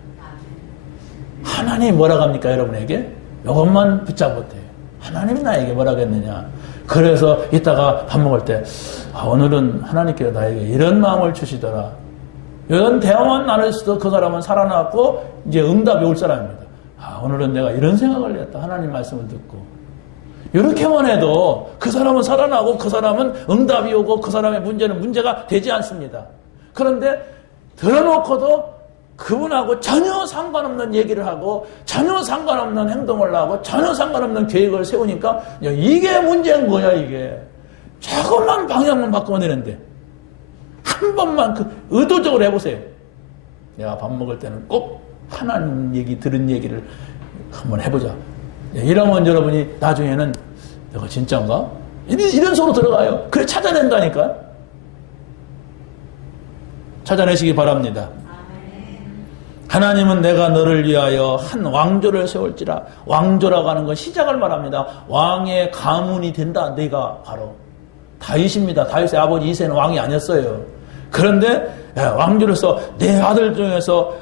하나님이 뭐라고 합니까, 여러분에게? 이것만 붙잡으면 돼요. 하나님이 나에게 뭐라고 했느냐. 그래서 이따가 밥 먹을 때, 오늘은 하나님께서 나에게 이런 마음을 주시더라. 이런 대화만 나눌 수도 그 사람은 살아났고 이제 응답이 올 사람입니다. 오늘은 내가 이런 생각을 했다. 하나님 말씀을 듣고. 이렇게만 해도 그 사람은 살아나고 그 사람은 응답이 오고 그 사람의 문제는 문제가 되지 않습니다. 그런데 들어놓고도 그분하고 전혀 상관없는 얘기를 하고 전혀 상관없는 행동을 하고 전혀 상관없는 계획을 세우니까 이게 문제인 거야, 이게. 조금만 방향만 바꾸면 되는데. 한 번만 의도적으로 해보세요. 내가 밥 먹을 때는 꼭 하나님 얘기 들은 얘기를 한번 해보자. 이러면 여러분이 나중에는 내가 진짜인가? 이런 속으로 들어가요. 그래 찾아낸다니까. 찾아내시기 바랍니다. 하나님은 내가 너를 위하여 한 왕조를 세울지라. 왕조라고 하는 건 시작을 말합니다. 왕의 가문이 된다. 내가 바로 다윗입니다. 다윗의 아버지 이새는 왕이 아니었어요. 그런데 왕조로서 내 아들 중에서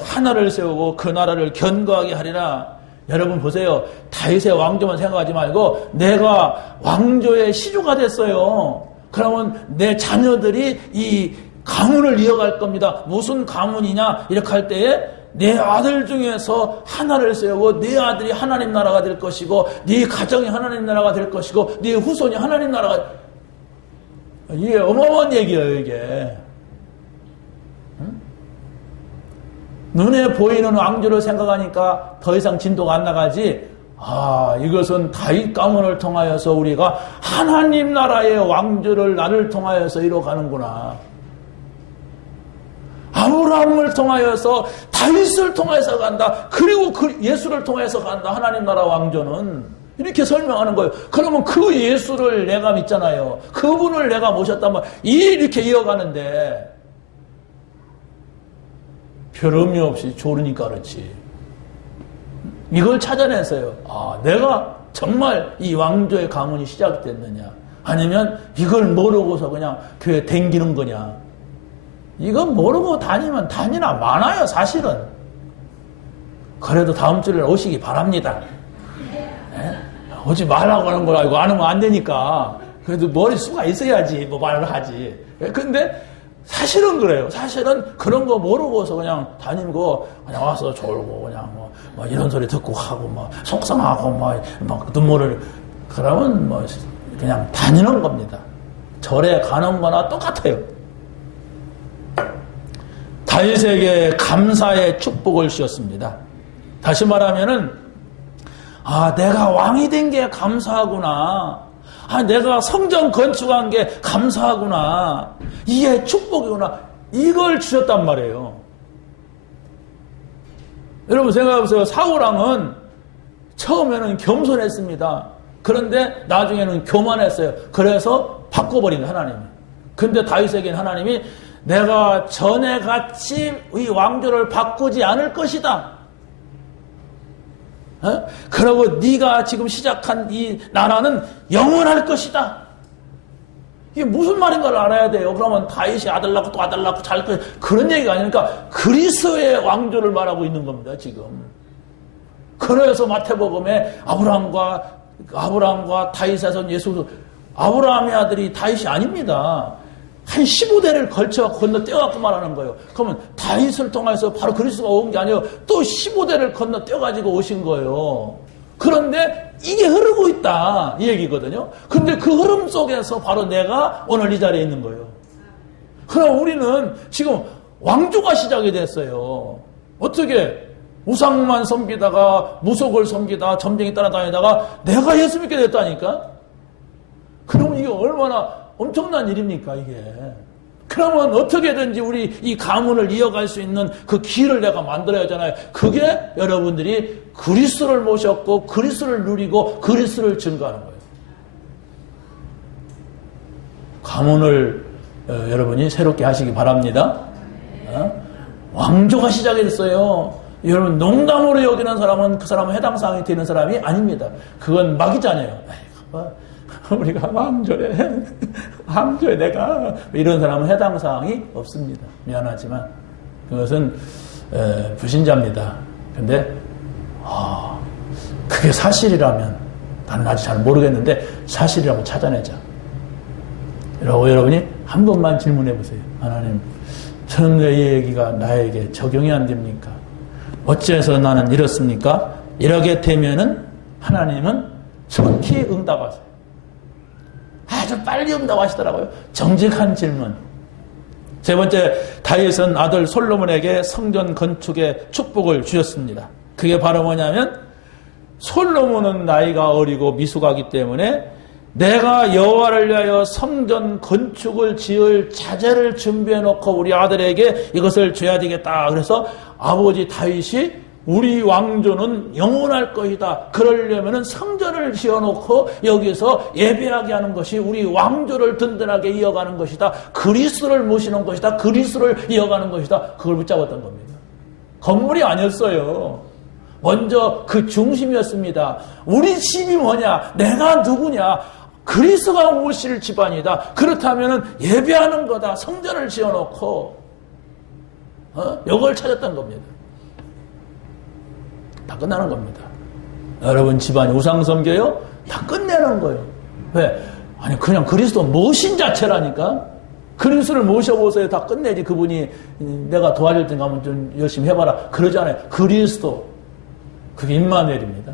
하나를 세우고 그 나라를 견고하게 하리라. 여러분 보세요. 다윗의 왕조만 생각하지 말고 내가 왕조의 시조가 됐어요. 그러면 내 자녀들이 이 가문을 이어갈 겁니다. 무슨 가문이냐 이렇게 할 때에 내 아들 중에서 하나를 세우고 네 아들이 하나님 나라가 될 것이고 네 가정이 하나님 나라가 될 것이고 네 후손이 하나님 나라가. 이게 어마어마한 얘기예요. 이게 눈에 보이는 왕조를 생각하니까 더 이상 진도가 안 나가지. 이것은 다윗 가문을 통하여서 우리가 하나님 나라의 왕조를 나를 통하여서 이뤄가는구나. 아브라함을 통하여서 다윗을 통해서 간다. 그리고 예수를 통해서 간다. 하나님 나라 왕조는 이렇게 설명하는 거예요. 그러면 그 예수를 내가 믿잖아요. 그분을 내가 모셨다면 이렇게 이어가는데 별 의미 없이 조르니까 그렇지. 이걸 찾아내서요. 내가 정말 이 왕조의 가문이 시작됐느냐 아니면 이걸 모르고서 그냥 교회 댕기는 거냐. 이건 모르고 다니면 다니나 많아요. 사실은. 그래도 다음 주에 오시기 바랍니다. 오지 말라고 하는 걸 알고 안 오면 안 되니까. 그래도 머릿수가 있어야지 뭐 말을 하지. 근데 사실은 그래요. 사실은 그런 거 모르고서 그냥 다니고 그냥 와서 졸고 그냥 뭐 이런 소리 듣고 하고 뭐 속상하고 막 눈물을 그러면 뭐 그냥 다니는 겁니다. 절에 가는 거나 똑같아요. 다윗에게 감사의 축복을 주셨습니다. 다시 말하면은 내가 왕이 된 게 감사하구나. 내가 성전 건축한 게 감사하구나. 이게 축복이구나. 이걸 주셨단 말이에요. 여러분 생각해보세요. 사울왕은 처음에는 겸손했습니다. 그런데 나중에는 교만했어요. 그래서 바꿔버린 거예요, 하나님이. 근데 다윗에게는 하나님이 내가 전에 같이 이 왕조를 바꾸지 않을 것이다. 그러고 네가 지금 시작한 이 나라는 영원할 것이다. 이게 무슨 말인가를 알아야 돼요. 그러면 다윗이 아들 낳고 또 아들 낳고 잘 그런 얘기가 아니니까 그리스도의 왕조를 말하고 있는 겁니다. 지금. 그래서 마태복음에 아브라함과 다윗에서 예수 아브라함의 아들이 다윗이 아닙니다. 한 15대를 걸쳐 건너뛰어갖고 말하는 거예요. 그러면 다윗을 통해서 바로 그리스도가 온 게 아니에요. 또 15대를 건너뛰어가지고 오신 거예요. 그런데 이게 흐르고 있다 이 얘기거든요. 근데 그 흐름 속에서 바로 내가 오늘 이 자리에 있는 거예요. 그럼 우리는 지금 왕조가 시작이 됐어요. 어떻게 우상만 섬기다가 무속을 섬기다 점쟁이 따라다니다가 내가 예수 믿게 됐다니까. 그러면 이게 얼마나 엄청난 일입니까 이게. 그러면 어떻게든지 우리 이 가문을 이어갈 수 있는 그 길을 내가 만들어야 하잖아요. 그게 여러분들이 그리스도를 모셨고 그리스도를 누리고 그리스도를 증거하는 거예요. 가문을 여러분이 새롭게 하시기 바랍니다. 왕조가 시작이 됐어요. 여러분 농담으로 여기는 사람은 그 사람은 해당 사항이 되는 사람이 아닙니다. 그건 마귀잖아요. 우리가 왕조에 내가 이런 사람은 해당 사항이 없습니다. 미안하지만 그것은 불신자입니다. 근데 그게 사실이라면 나는 아직 잘 모르겠는데 사실이라고 찾아내자. 여러분이 한 번만 질문해 보세요. 하나님, 저는 왜 이 얘기가 나에게 적용이 안 됩니까? 어째서 나는 이렇습니까? 이렇게 되면은 하나님은 정확히 응답하세요. 아주 빨리 응답하시더라고요. 정직한 질문. 세 번째, 다윗은 아들 솔로몬에게 성전 건축의 축복을 주셨습니다. 그게 바로 뭐냐면 솔로몬은 나이가 어리고 미숙하기 때문에 내가 여호와를 위하여 성전 건축을 지을 자재를 준비해 놓고 우리 아들에게 이것을 줘야 되겠다. 그래서 아버지 다윗이 우리 왕조는 영원할 것이다. 그러려면은 성전을 지어놓고 여기서 예배하게 하는 것이 우리 왕조를 든든하게 이어가는 것이다. 그리스도를 모시는 것이다. 그리스도를 이어가는 것이다. 그걸 붙잡았던 겁니다. 건물이 아니었어요. 먼저 그 중심이었습니다. 우리 집이 뭐냐? 내가 누구냐? 그리스도가 모실 집안이다. 그렇다면은 예배하는 거다. 성전을 지어놓고 이걸 찾았던 겁니다. 다 끝나는 겁니다. 여러분 집안이 우상 섬겨요? 다 끝내는 거예요. 왜? 아니 그냥 그리스도 모신 자체라니까. 그리스도를 모셔보세요. 다 끝내지. 그분이 내가 도와줄 테니까 한번 좀 열심히 해봐라. 그러잖아요. 그리스도. 그게 임마누엘입니다.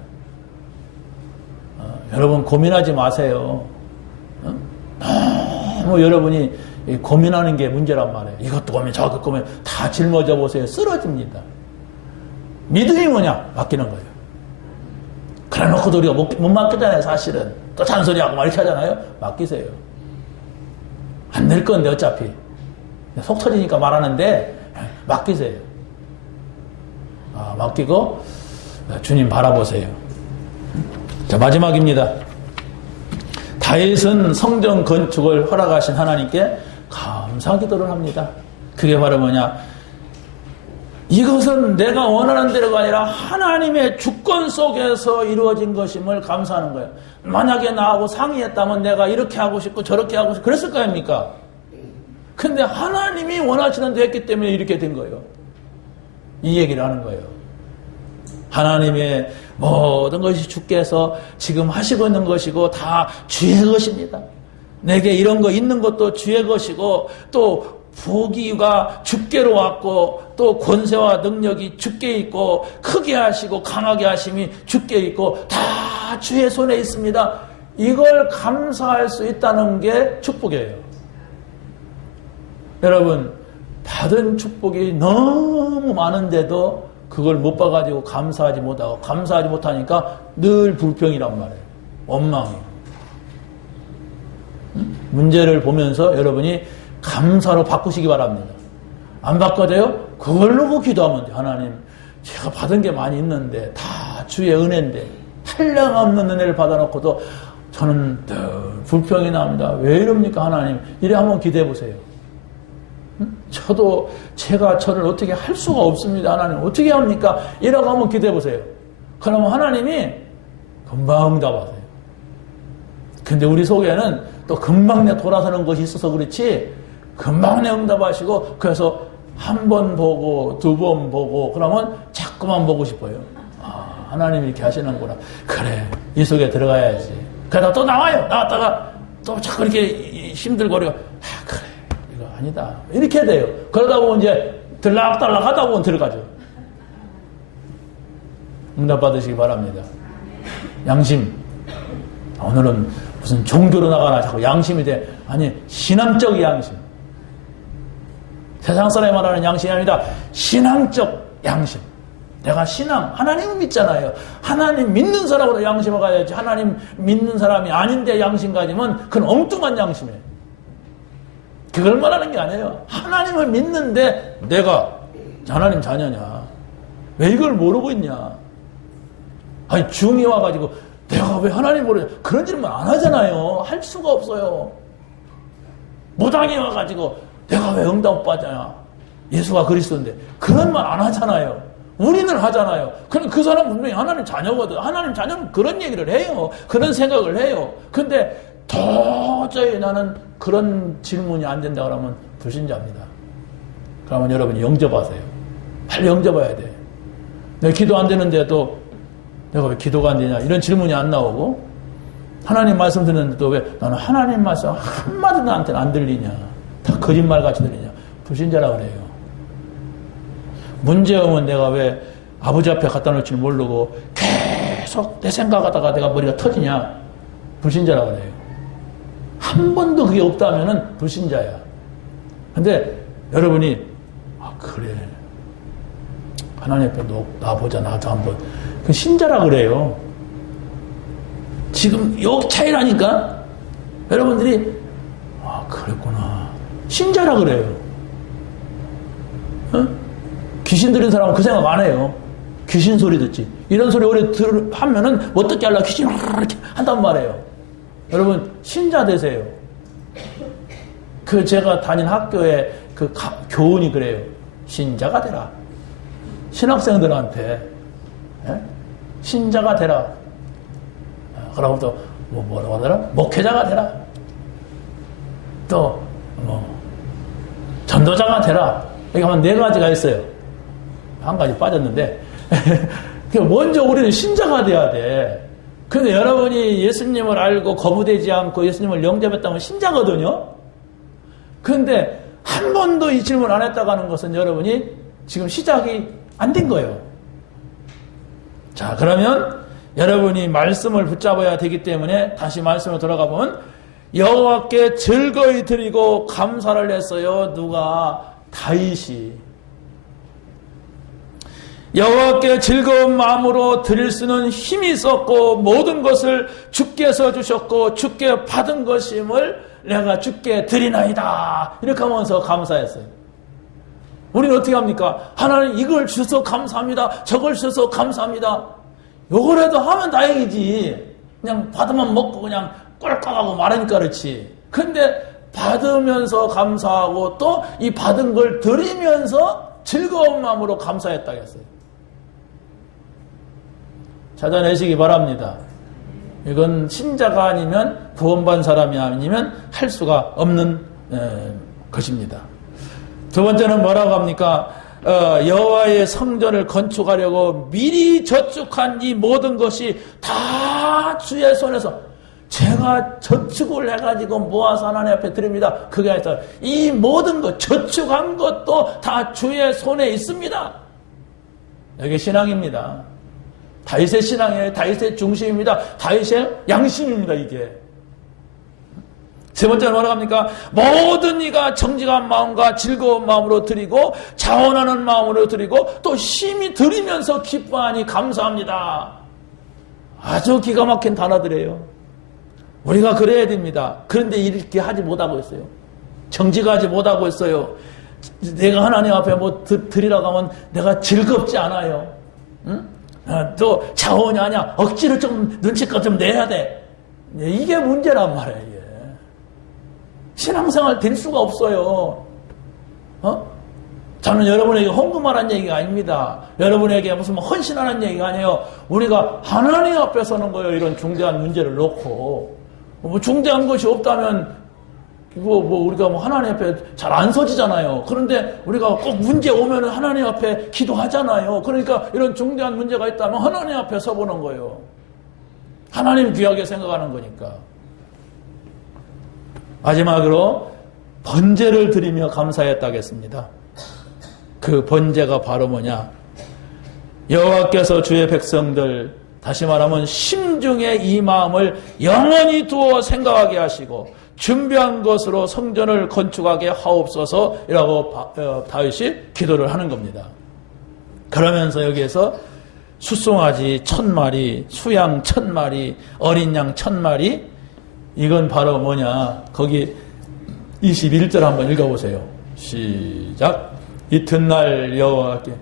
여러분 고민하지 마세요. 너무 여러분이 고민하는 게 문제란 말이에요. 이것도 고민 저것도 고민 다 짊어져 보세요. 쓰러집니다. 믿음이 뭐냐? 맡기는 거예요. 그래 놓고도 우리가 못 맡기잖아요. 사실은. 또 잔소리하고 막 이렇게 하잖아요. 맡기세요. 안 될 건데 어차피. 속 터지니까 말하는데 맡기세요. 맡기고 주님 바라보세요. 자, 마지막입니다. 다윗은 성전 건축을 허락하신 하나님께 감사 기도를 합니다. 그게 바로 뭐냐? 이것은 내가 원하는 대로가 아니라 하나님의 주권 속에서 이루어진 것임을 감사하는 거예요. 만약에 나하고 상의했다면 내가 이렇게 하고 싶고 저렇게 하고 싶고 그랬을 거 아닙니까? 근데 하나님이 원하시는 대로 했기 때문에 이렇게 된 거예요. 이 얘기를 하는 거예요. 하나님의 모든 것이 주께서 지금 하시고 있는 것이고 다 주의 것입니다. 내게 이런 거 있는 것도 주의 것이고 또 부귀가 주께로 왔고 또 권세와 능력이 주께 있고 크게 하시고 강하게 하심이 주께 있고 다 주의 손에 있습니다. 이걸 감사할 수 있다는 게 축복이에요. 여러분 받은 축복이 너무 많은데도 그걸 못 봐가지고 감사하지 못하고 감사하지 못하니까 늘 불평이란 말이에요. 원망이에요. 문제를 보면서 여러분이 감사로 바꾸시기 바랍니다. 안 바꿔져요? 그걸로 기도하면 돼요. 하나님 제가 받은 게 많이 있는데 다 주의 은혜인데 한량없는 은혜를 받아놓고도 저는 늘 불평이 납니다. 왜 이럽니까 하나님? 이래 한번 기도해 보세요. 저도 제가 저를 어떻게 할 수가 없습니다. 하나님 어떻게 합니까? 이라고 한번 기도해 보세요. 그러면 하나님이 금방 응답하세요. 근데 우리 속에는 또 금방 내 돌아서는 것이 있어서 그렇지 금방 내 응답하시고 그래서 한 번 보고 두 번 보고 그러면 자꾸만 보고 싶어요. 하나님이 이렇게 하시는구나. 그래 이 속에 들어가야지. 그러다 또 나와요. 나왔다가 또 자꾸 이렇게 힘들거리고 그래 이거 아니다. 이렇게 돼요. 그러다 보면 이제 들락달락 하다 보면 들어가죠. 응답 받으시기 바랍니다. 양심. 오늘은 무슨 종교로 나가나 자꾸 양심이 돼. 아니 신앙적 양심. 세상 사람이 말하는 양심이 아니라 신앙적 양심. 내가 신앙, 하나님을 믿잖아요. 하나님 믿는 사람으로 양심을 가야지. 하나님 믿는 사람이 아닌데 양심 가지면 그건 엉뚱한 양심이에요. 그걸 말하는 게 아니에요. 하나님을 믿는데 내가 하나님 자녀냐. 왜 이걸 모르고 있냐. 아니 중이 와가지고 내가 왜 하나님 모르냐. 그런 질문 안 하잖아요. 할 수가 없어요. 무당이 와가지고 내가 왜 응답 못 받냐. 예수가 그리스도인데 그런 말 안 하잖아요. 우리는 하잖아요. 그럼 그 사람 분명히 하나님 자녀거든. 하나님 자녀는 그런 얘기를 해요. 그런 생각을 해요. 근데 도저히 나는 그런 질문이 안 된다 그러면 불신자입니다. 그러면 여러분이 영접하세요. 빨리 영접해야 돼. 내가 기도 안 되는데도 내가 왜 기도가 안 되냐 이런 질문이 안 나오고 하나님 말씀 듣는데도 왜 나는 하나님 말씀 한마디도 나한테는 안 들리냐. 다 거짓말같이 들리냐. 불신자라 그래요. 문제 오면 내가 왜 아버지 앞에 갖다 놓을 줄 모르고 계속 내 생각하다가 내가 머리가 터지냐. 불신자라 그래요. 한 번도 그게 없다면은 불신자야. 근데 여러분이 그래 하나님 앞에 나보자 나도 한번 그 신자라 그래요. 지금 요 차이라니까 여러분들이 그랬구나. 신자라 그래요. 귀신 들린 사람은 그 생각 안 해요. 귀신 소리 듣지. 이런 소리 오래 하면은 어떻게 하려고 귀신 이렇게 한단 말이에요. 여러분 신자 되세요. 제가 다닌 학교에 교훈이 그래요. 신자가 되라. 신학생들한테 신자가 되라. 그러고 또 뭐라고 하더라? 목회자가 되라. 또 전도자가 되라. 여기 하면 4가지가 있어요. 한 가지 빠졌는데 먼저 우리는 신자가 돼야 돼. 근데 여러분이 예수님을 알고 거부되지 않고 예수님을 영접했다면 신자거든요. 근데 한 번도 이 질문 안 했다고 하는 것은 여러분이 지금 시작이 안 된 거예요. 자, 그러면 여러분이 말씀을 붙잡아야 되기 때문에 다시 말씀으로 돌아가 보면 여호와께 즐거이 드리고 감사를 했어요. 누가? 다윗이. 여호와께 즐거운 마음으로 드릴 수는 힘이 있었고 모든 것을 주께서 주셨고 주께 받은 것임을 내가 주께 드리나이다. 이렇게 하면서 감사했어요. 우리는 어떻게 합니까? 하나님 이걸 주셔서 감사합니다. 저걸 주셔서 감사합니다. 요거라도 하면 다행이지. 그냥 받으면 먹고 그냥 꼴깍하고 말하니까 그렇지. 근데 받으면서 감사하고 또 이 받은 걸 드리면서 즐거운 마음으로 감사했다고 했어요. 찾아내시기 바랍니다. 이건 신자가 아니면 구원받은 사람이 아니면 할 수가 없는 것입니다. 두 번째는 뭐라고 합니까? 여호와의 성전을 건축하려고 미리 저축한 이 모든 것이 다 주의 손에서 제가 저축을 해가지고 모아서 하나님 앞에 드립니다. 그게 아니라 이 모든 것 저축한 것도 다 주의 손에 있습니다. 이게 신앙입니다. 다윗의 신앙이에요. 다윗의 중심입니다. 다윗의 양심입니다. 이게. 세 번째는 뭐라고 합니까? 모든 이가 정직한 마음과 즐거운 마음으로 드리고 자원하는 마음으로 드리고 또 심히 드리면서 기뻐하니 감사합니다. 아주 기가 막힌 단어들이에요. 우리가 그래야 됩니다. 그런데 이렇게 하지 못하고 있어요. 정직하지 못하고 있어요. 내가 하나님 앞에 뭐 드리라고 하면 내가 즐겁지 않아요. 응? 또 자원이 아니야. 억지로 좀 눈치껏 좀 내야 돼. 이게 문제란 말이에요. 이게. 신앙생활 될 수가 없어요. 저는 여러분에게 헌금하라는 얘기가 아닙니다. 여러분에게 무슨 헌신하라는 얘기가 아니에요. 우리가 하나님 앞에 서는 거예요. 이런 중대한 문제를 놓고. 뭐 중대한 것이 없다면 우리가 하나님 앞에 잘 안 서지잖아요. 그런데 우리가 꼭 문제 오면 하나님 앞에 기도하잖아요. 그러니까 이런 중대한 문제가 있다면 하나님 앞에 서보는 거예요. 하나님 귀하게 생각하는 거니까. 마지막으로 번제를 드리며 감사했다겠습니다. 그 번제가 바로 뭐냐? 여호와께서 주의 백성들, 다시 말하면 심중에 이 마음을 영원히 두어 생각하게 하시고 준비한 것으로 성전을 건축하게 하옵소서라고 다윗이 기도를 하는 겁니다. 그러면서 여기에서 숫송아지 1000마리, 수양 1000마리, 어린 양 1000마리, 이건 바로 뭐냐? 거기 21절 한번 읽어보세요. 시작. 이튿날 여호와께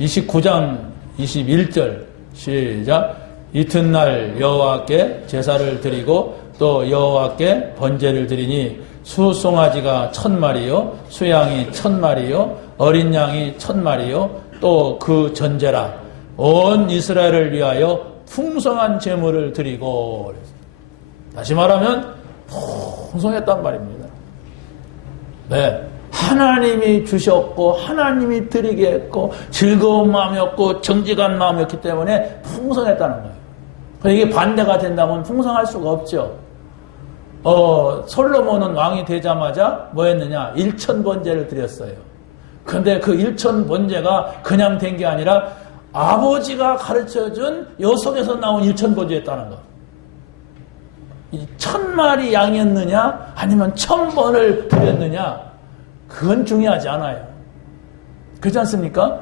29장 21절 시작. 이튿날 여호와께 제사를 드리고 또 여호와께 번제를 드리니 수송아지가 1000마리요 수양이 1000마리요 어린 양이 1000마리요 또 그 전제라 온 이스라엘을 위하여 풍성한 제물을 드리고. 다시 말하면 풍성했단 말입니다. 네, 하나님이 주셨고 하나님이 드리게 했고 즐거운 마음이었고 정직한 마음이었기 때문에 풍성했다는 거예요. 이게 반대가 된다면 풍성할 수가 없죠. 솔로몬은 왕이 되자마자 뭐 했느냐? 1000번제를 드렸어요. 근데 그 1000번제가 그냥 된 게 아니라 아버지가 가르쳐준 요 속에서 나온 1000번제였다는 거. 1000마리 양이었느냐 아니면 1000번을 드렸느냐, 그건 중요하지 않아요. 그렇지 않습니까?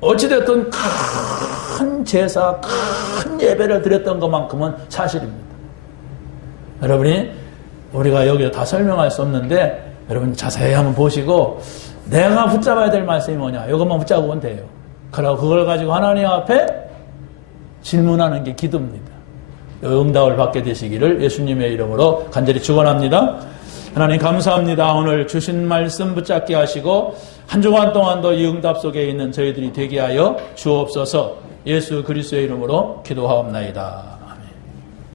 어찌됐든 큰 제사, 큰 예배를 드렸던 것만큼은 사실입니다. 여러분이 우리가 여기 다 설명할 수 없는데 여러분 자세히 한번 보시고 내가 붙잡아야 될 말씀이 뭐냐 이것만 붙잡으면 돼요. 그러고 그걸 가지고 하나님 앞에 질문하는 게 기도입니다. 응답을 받게 되시기를 예수님의 이름으로 간절히 축원합니다. 하나님 감사합니다. 오늘 주신 말씀 붙잡게 하시고 한 주간 동안도 이 응답 속에 있는 저희들이 되게 하여 주옵소서. 예수 그리스도의 이름으로 기도하옵나이다.